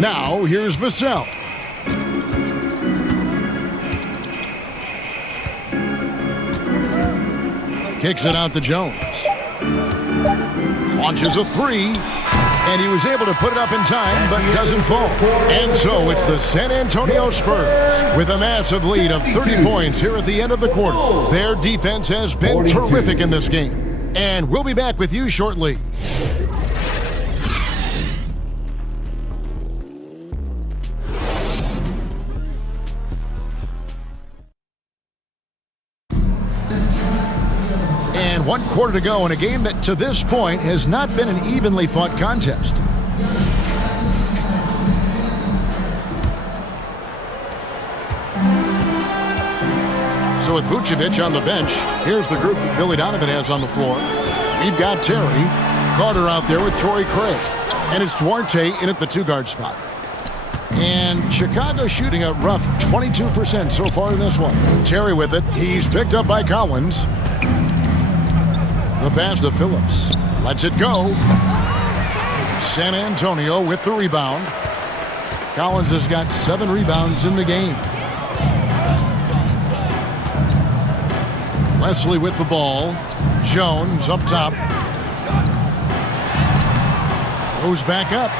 Now here's Vassell. Kicks it out to Jones. Launches a 3, and he was able to put it up in time, but doesn't fall. And so it's the San Antonio Spurs with a massive lead of 30 points here at the end of the quarter. Their defense has been terrific in this game. And we'll be back with you shortly. And 1 quarter to go in a game that to this point has not been an evenly fought contest. So with Vucevic on the bench, here's the group that Billy Donovan has on the floor. We've got Terry, Carter out there with Torrey Craig, and it's Duarte in at the 2-guard spot. And Chicago shooting a rough 22% so far in this one. Terry with it. He's picked up by Collins. The pass to Phillips. Lets it go. San Antonio with the rebound. Collins has got 7 rebounds in the game. Leslie with the ball. Jones up top. Goes back up.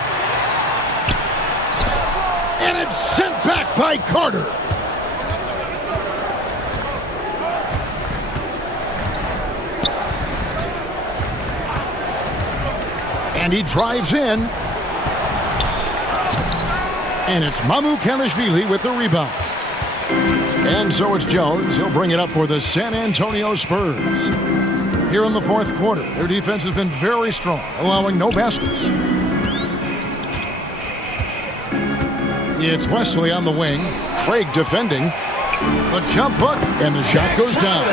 And it's sent back by Carter. And he drives in. And it's Mamukelashvili with the rebound. And so it's Jones. He'll bring it up for the San Antonio Spurs. Here in the fourth quarter, their defense has been very strong, allowing no baskets. It's Wesley on the wing. Craig defending. The jump hook, and the shot goes down.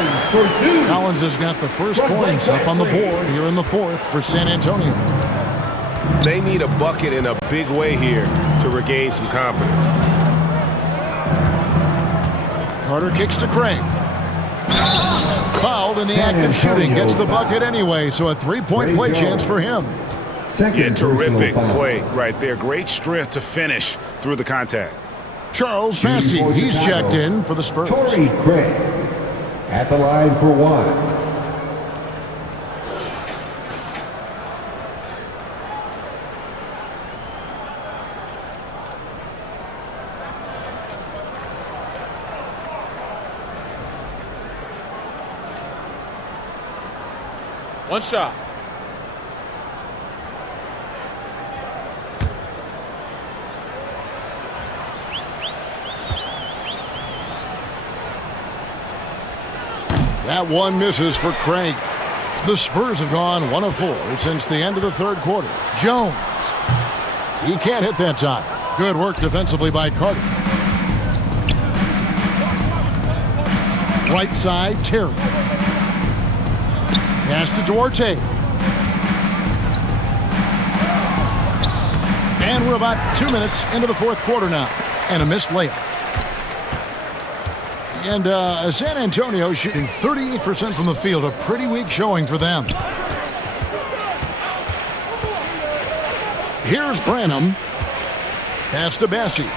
Collins has got the first points up on the board here in the fourth for San Antonio. They need a bucket in a big way here to regain some confidence. Carter kicks to Craig. Fouled in the act of shooting. Gets the bucket anyway, so a 3-point play chance for him. Terrific play right there. Great strength to finish through the contact. Charles Massey, he's checked in for the Spurs. Torrey Craig at the line for 1. One shot. That one misses for Craig. The Spurs have gone 1 of 4 since the end of the third quarter. Jones. He can't hit that time. Good work defensively by Carter. Right side, Terry. Pass to Duarte. And we're about 2 minutes into the fourth quarter now. And a missed layup. And San Antonio shooting 38% from the field. A pretty weak showing for them. Here's Branham. Pass to Bassi.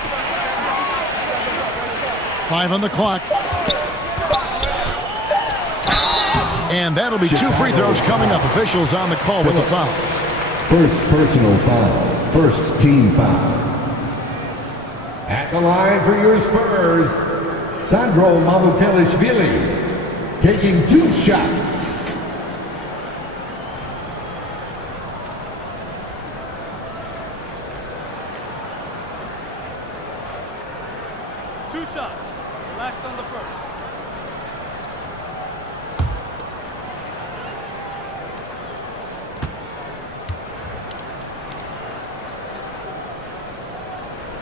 5 on the clock. And that'll be 2 free throws coming up. Officials on the call with the foul. First personal foul. First team foul. At the line for your Spurs, Sandro Mamukelishvili taking 2 shots. Two shots. Relax on the first.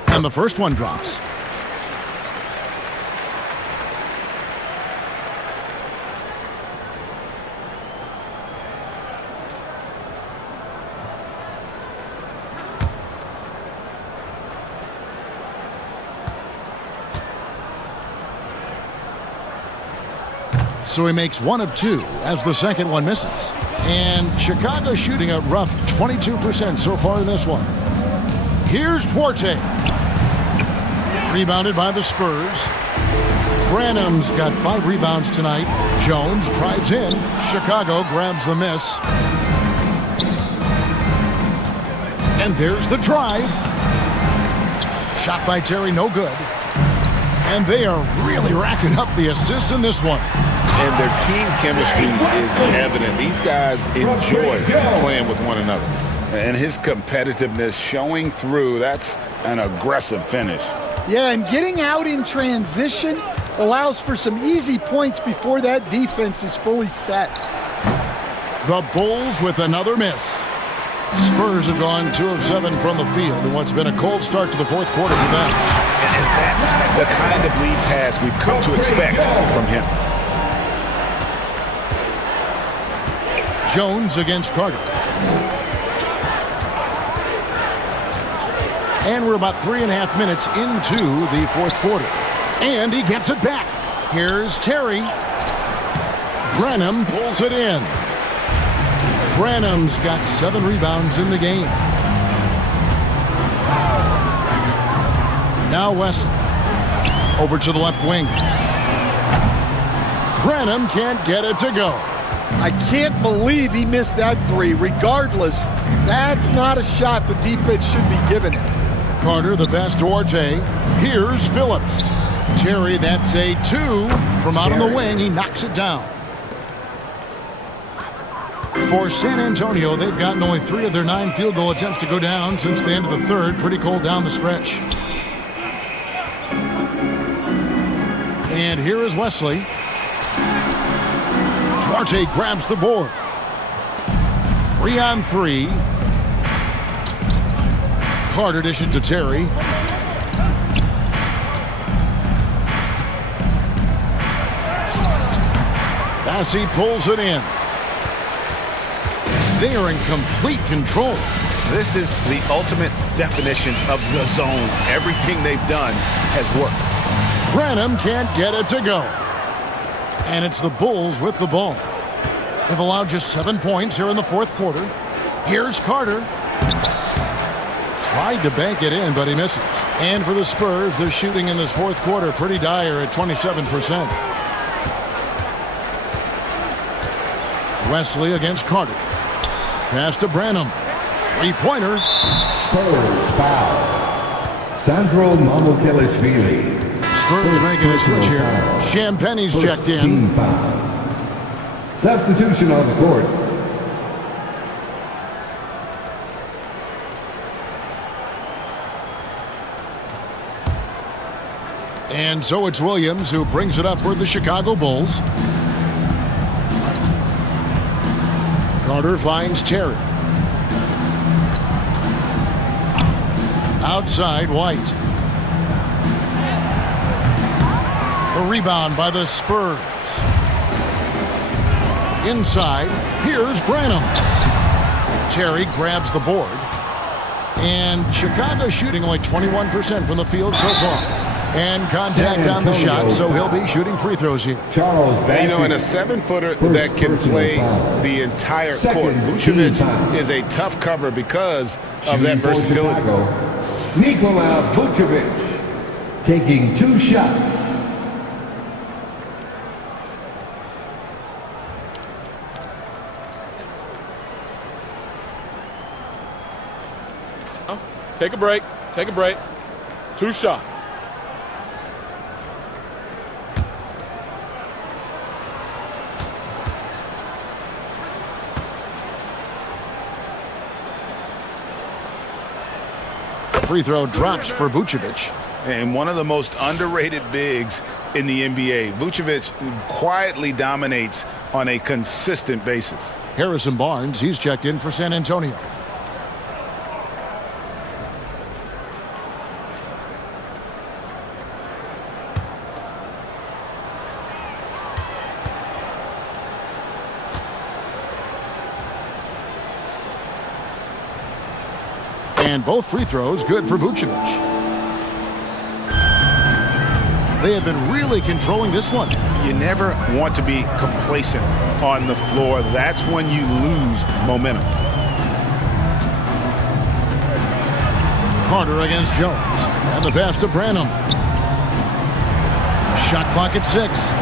And the first one drops. So he makes 1 of 2 as the second one misses. And Chicago shooting a rough 22% so far in this one. Here's Duarte. Rebounded by the Spurs. Branham's got 5 rebounds tonight. Jones drives in. Chicago grabs the miss. And there's the drive. Shot by Terry, no good. And they are really racking up the assists in this one. And their team chemistry is evident. These guys enjoy playing with one another. And his competitiveness showing through. That's an aggressive finish. Yeah, and getting out in transition allows for some easy points before that defense is fully set. The Bulls with another miss. Spurs have gone 2 of 7 from the field in what's been a cold start to the fourth quarter for them. And that's the kind of lead pass we've come to expect from him. Jones against Carter. And we're about 3.5 minutes into the fourth quarter. And he gets it back. Here's Terry. Branham pulls it in. Branham's got 7 rebounds in the game. Now Wesley. Over to the left wing. Branham can't get it to go. I can't believe he missed that 3. Regardless, that's not a shot the defense should be giving him. Carter, the pass to Duarte. Here's Phillips. Terry, that's a 2 from out on the wing. He knocks it down. For San Antonio, they've gotten only 3 of their 9 field goal attempts to go down since the end of the third. Pretty cold down the stretch. And here is Wesley. Duarte grabs the board. 3 on 3. Carter dishes to Terry. Bassi pulls it in. They are in complete control. This is the ultimate definition of the zone. Everything they've done has worked. Branham can't get it to go. And it's the Bulls with the ball. They've allowed just 7 points here in the fourth quarter. Here's Carter. Tried to bank it in, but he misses. And for the Spurs, they're shooting in this fourth quarter pretty dire at 27%. Wesley against Carter. Pass to Branham. 3-pointer. Spurs foul. Sandro Mamukelishvili. Spurs making a switch here. Champagne's checked in. Team foul. Substitution on the court. And so it's Williams who brings it up for the Chicago Bulls. Carter finds Terry. Outside, White. A rebound by the Spurs. Inside, here's Branham. Terry grabs the board. And Chicago shooting only 21% from the field so far. And contact on the shot, so he'll be shooting free throws here. You know, in a 7-footer that can play the entire court, Vucevic is a tough cover because of that versatility. Nikola Vucevic taking 2 shots. Take a break. Take a break. 2 shots. Free throw drops for Vucevic. And one of the most underrated bigs in the NBA. Vucevic quietly dominates on a consistent basis. Harrison Barnes, he's checked in for San Antonio. And both free throws good for Vucevic. They have been really controlling this one. You never want to be complacent on the floor. That's when you lose momentum. Carter against Jones. And the pass to Branham. Shot clock at 6.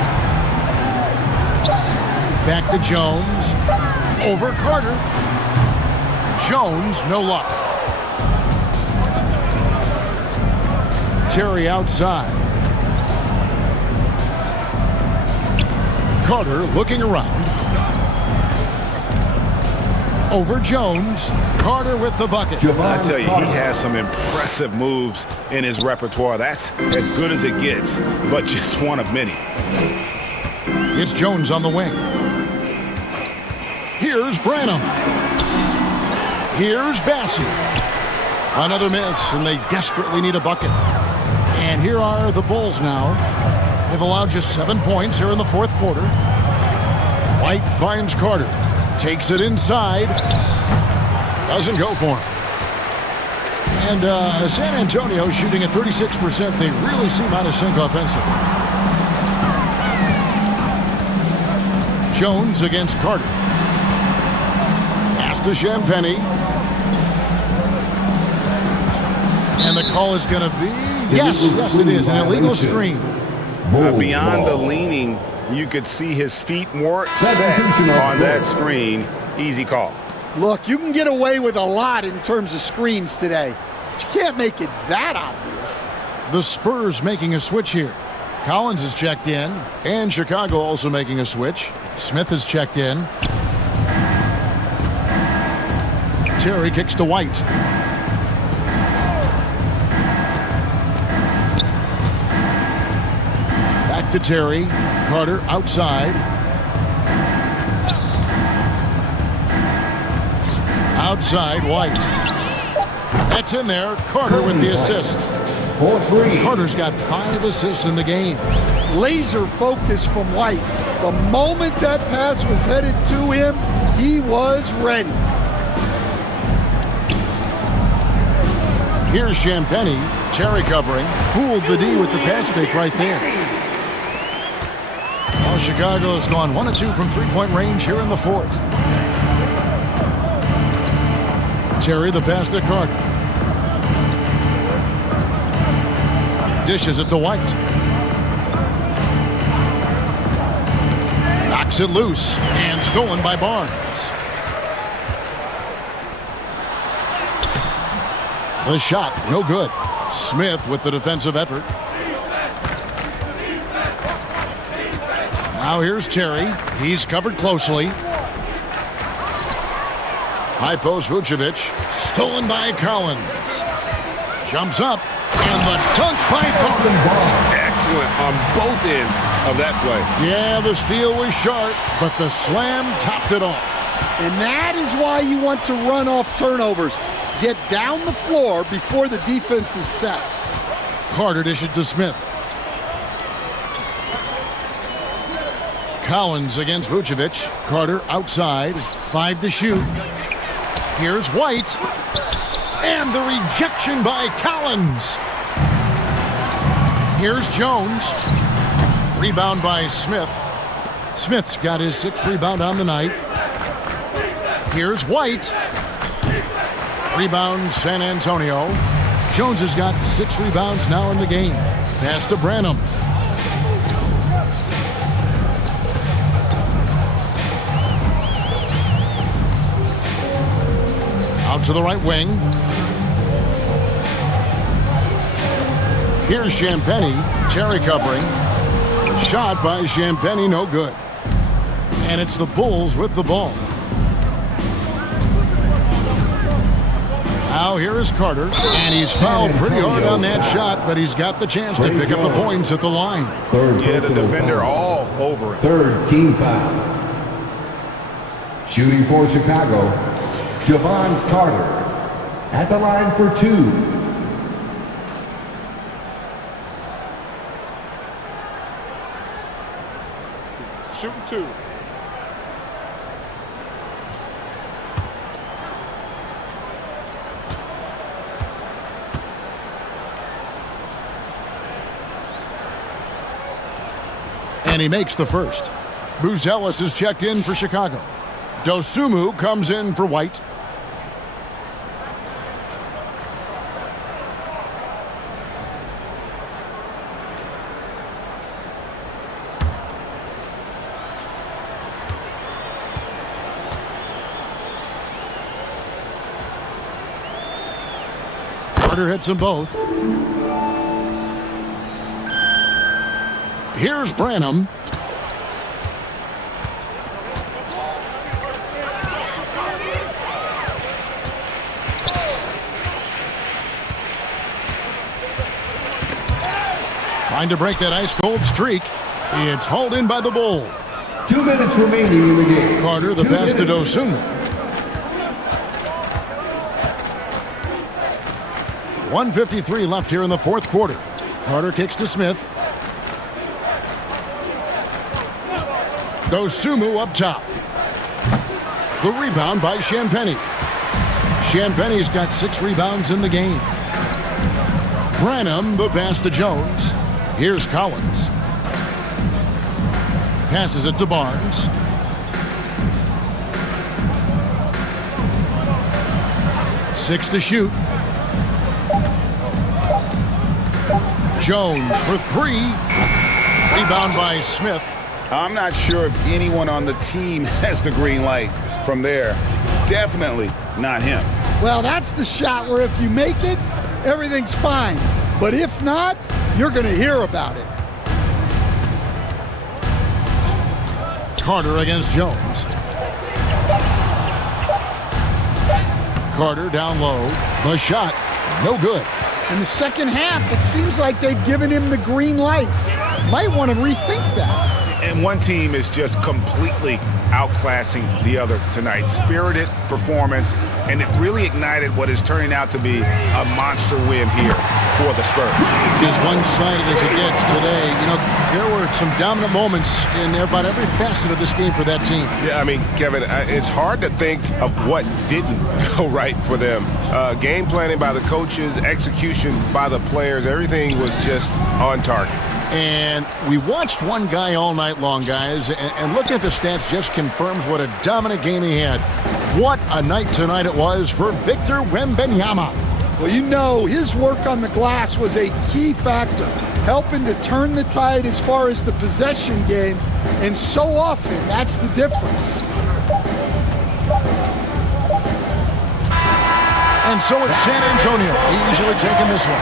Back to Jones. Over Carter. Jones, no luck. Terry outside. Carter looking around. Over Jones. Carter with the bucket. I tell you, he has some impressive moves in his repertoire. That's as good as it gets, but just one of many. It's Jones on the wing. Here's Branham. Here's Bassey. Another miss, and they desperately need a bucket. And here are the Bulls now. They've allowed just 7 points here in the 4th quarter. White finds Carter. Takes it inside. Doesn't go for him. And San Antonio shooting at 36%. They really seem out of sync offensively. Jones against Carter. Pass to Champagnie. And the call is going to be... Yes, it is. An illegal screen. Beyond the leaning, you could see his feet weren't set on that screen. Easy call. Look, you can get away with a lot in terms of screens today. But you can't make it that obvious. The Spurs making a switch here. Collins is checked in. And Chicago also making a switch. Smith is checked in. Terry kicks to White. To Terry. Carter outside. Outside, White. That's in there. Carter with the assist. 4-3. Carter's got 5 assists in the game. Laser focus from White. The moment that pass was headed to him, he was ready. Here's Champagnie. Terry covering. Fooled the D with the pass fake right there. Well, Chicago's gone 1 of 2 from 3-point range here in the 4th. Terry the pass to Carter. Dishes it to White. Knocks it loose and stolen by Barnes. The shot, no good. Smith with the defensive effort. Now here's Terry. He's covered closely. High post Vucevic. Stolen by Collins. Jumps up. And the dunk by Barnes. Excellent on both ends of that play. Yeah, the steal was sharp, but the slam topped it off. And that is why you want to run off turnovers. Get down the floor before the defense is set. Carter dishes to Smith. Collins against Vucevic. Carter outside. 5 to shoot. Here's White. And the rejection by Collins. Here's Jones. Rebound by Smith. Smith's got his 6th rebound on the night. Here's White. Rebound San Antonio. Jones has got 6 rebounds now in the game. Pass to Branham. Out to the right wing. Here's Champagnie. Terry covering. Shot by Champagnie, no good. And it's the Bulls with the ball. Now here is Carter, and he's fouled pretty hard on that shot, but he's got the chance to pick up the points at the line. Yeah, the defender all over him. 3rd team foul. Shooting for Chicago, Javon Carter at the line for 2. Shooting 2. And he makes the first. Buzelis is checked in for Chicago. Dosunmu comes in for White. Carter hits them both. Here's Branham. Trying to break that ice-cold streak. It's hauled in by the Bulls. 2 minutes remaining in the game. Carter, the pass to Dosunmu. 1:53 left here in the 4th quarter. Carter kicks to Smith. Dosunmu up top. The rebound by Champagnie. Champagnie's got 6 rebounds in the game. Branham, the pass to Jones. Here's Collins. Passes it to Barnes. Six to shoot. Jones for 3. Rebound by Smith. I'm not sure if anyone on the team has the green light from there. Definitely not him. Well, that's the shot where if you make it, everything's fine. But if not, you're going to hear about it. Carter against Jones. Carter down low. The shot, no good. In the second half, it seems like they've given him the green light. Might want to rethink that. And one team is just completely outclassing the other tonight. Spirited performance, and it really ignited what is turning out to be a monster win here for the Spurs. As one-sided as it gets today, you know, there were some dominant moments in about every facet of this game for that team. Yeah, I mean, Kevin, it's hard to think of what didn't go right for them. Game planning by the coaches, execution by the players, everything was just on target. And we watched one guy all night long, guys, and looking at the stats just confirms what a dominant game he had. What a night tonight it was for Victor Wembanyama. Well, you know, his work on the glass was a key factor, helping to turn the tide as far as the possession game, and so often that's the difference. And so it's San Antonio easily taking this one.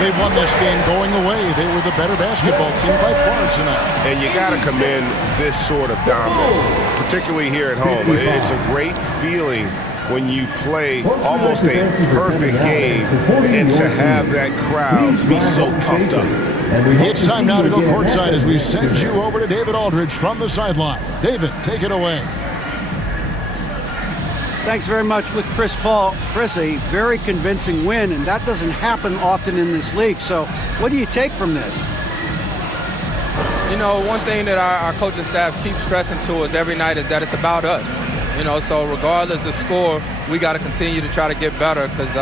They've won this game going away. They were the better basketball team by far tonight. And you got to commend this sort of dominance, particularly here at home. It's a great feeling when you play almost a perfect game and to have that crowd be so pumped up. It's time now to go courtside as we send you over to David Aldridge from the sideline. David, take it away. Thanks very much with Chris Paul. Chris, a very convincing win, and that doesn't happen often in this league. So what do you take from this? You know, one thing that our coaching staff keeps stressing to us every night is that it's about us. You know, so regardless of score, we got to continue to try to get better because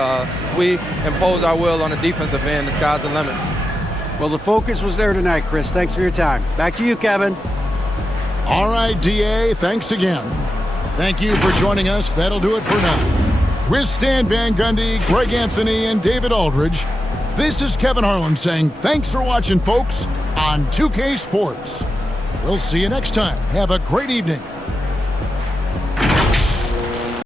we impose our will on the defensive end. The sky's the limit. Well, the focus was there tonight, Chris. Thanks for your time. Back to you, Kevin. All right, DA, thanks again. Thank you for joining us. That'll do it for now. With Stan Van Gundy, Greg Anthony, and David Aldridge, this is Kevin Harlan saying thanks for watching, folks, on 2K Sports. We'll see you next time. Have a great evening.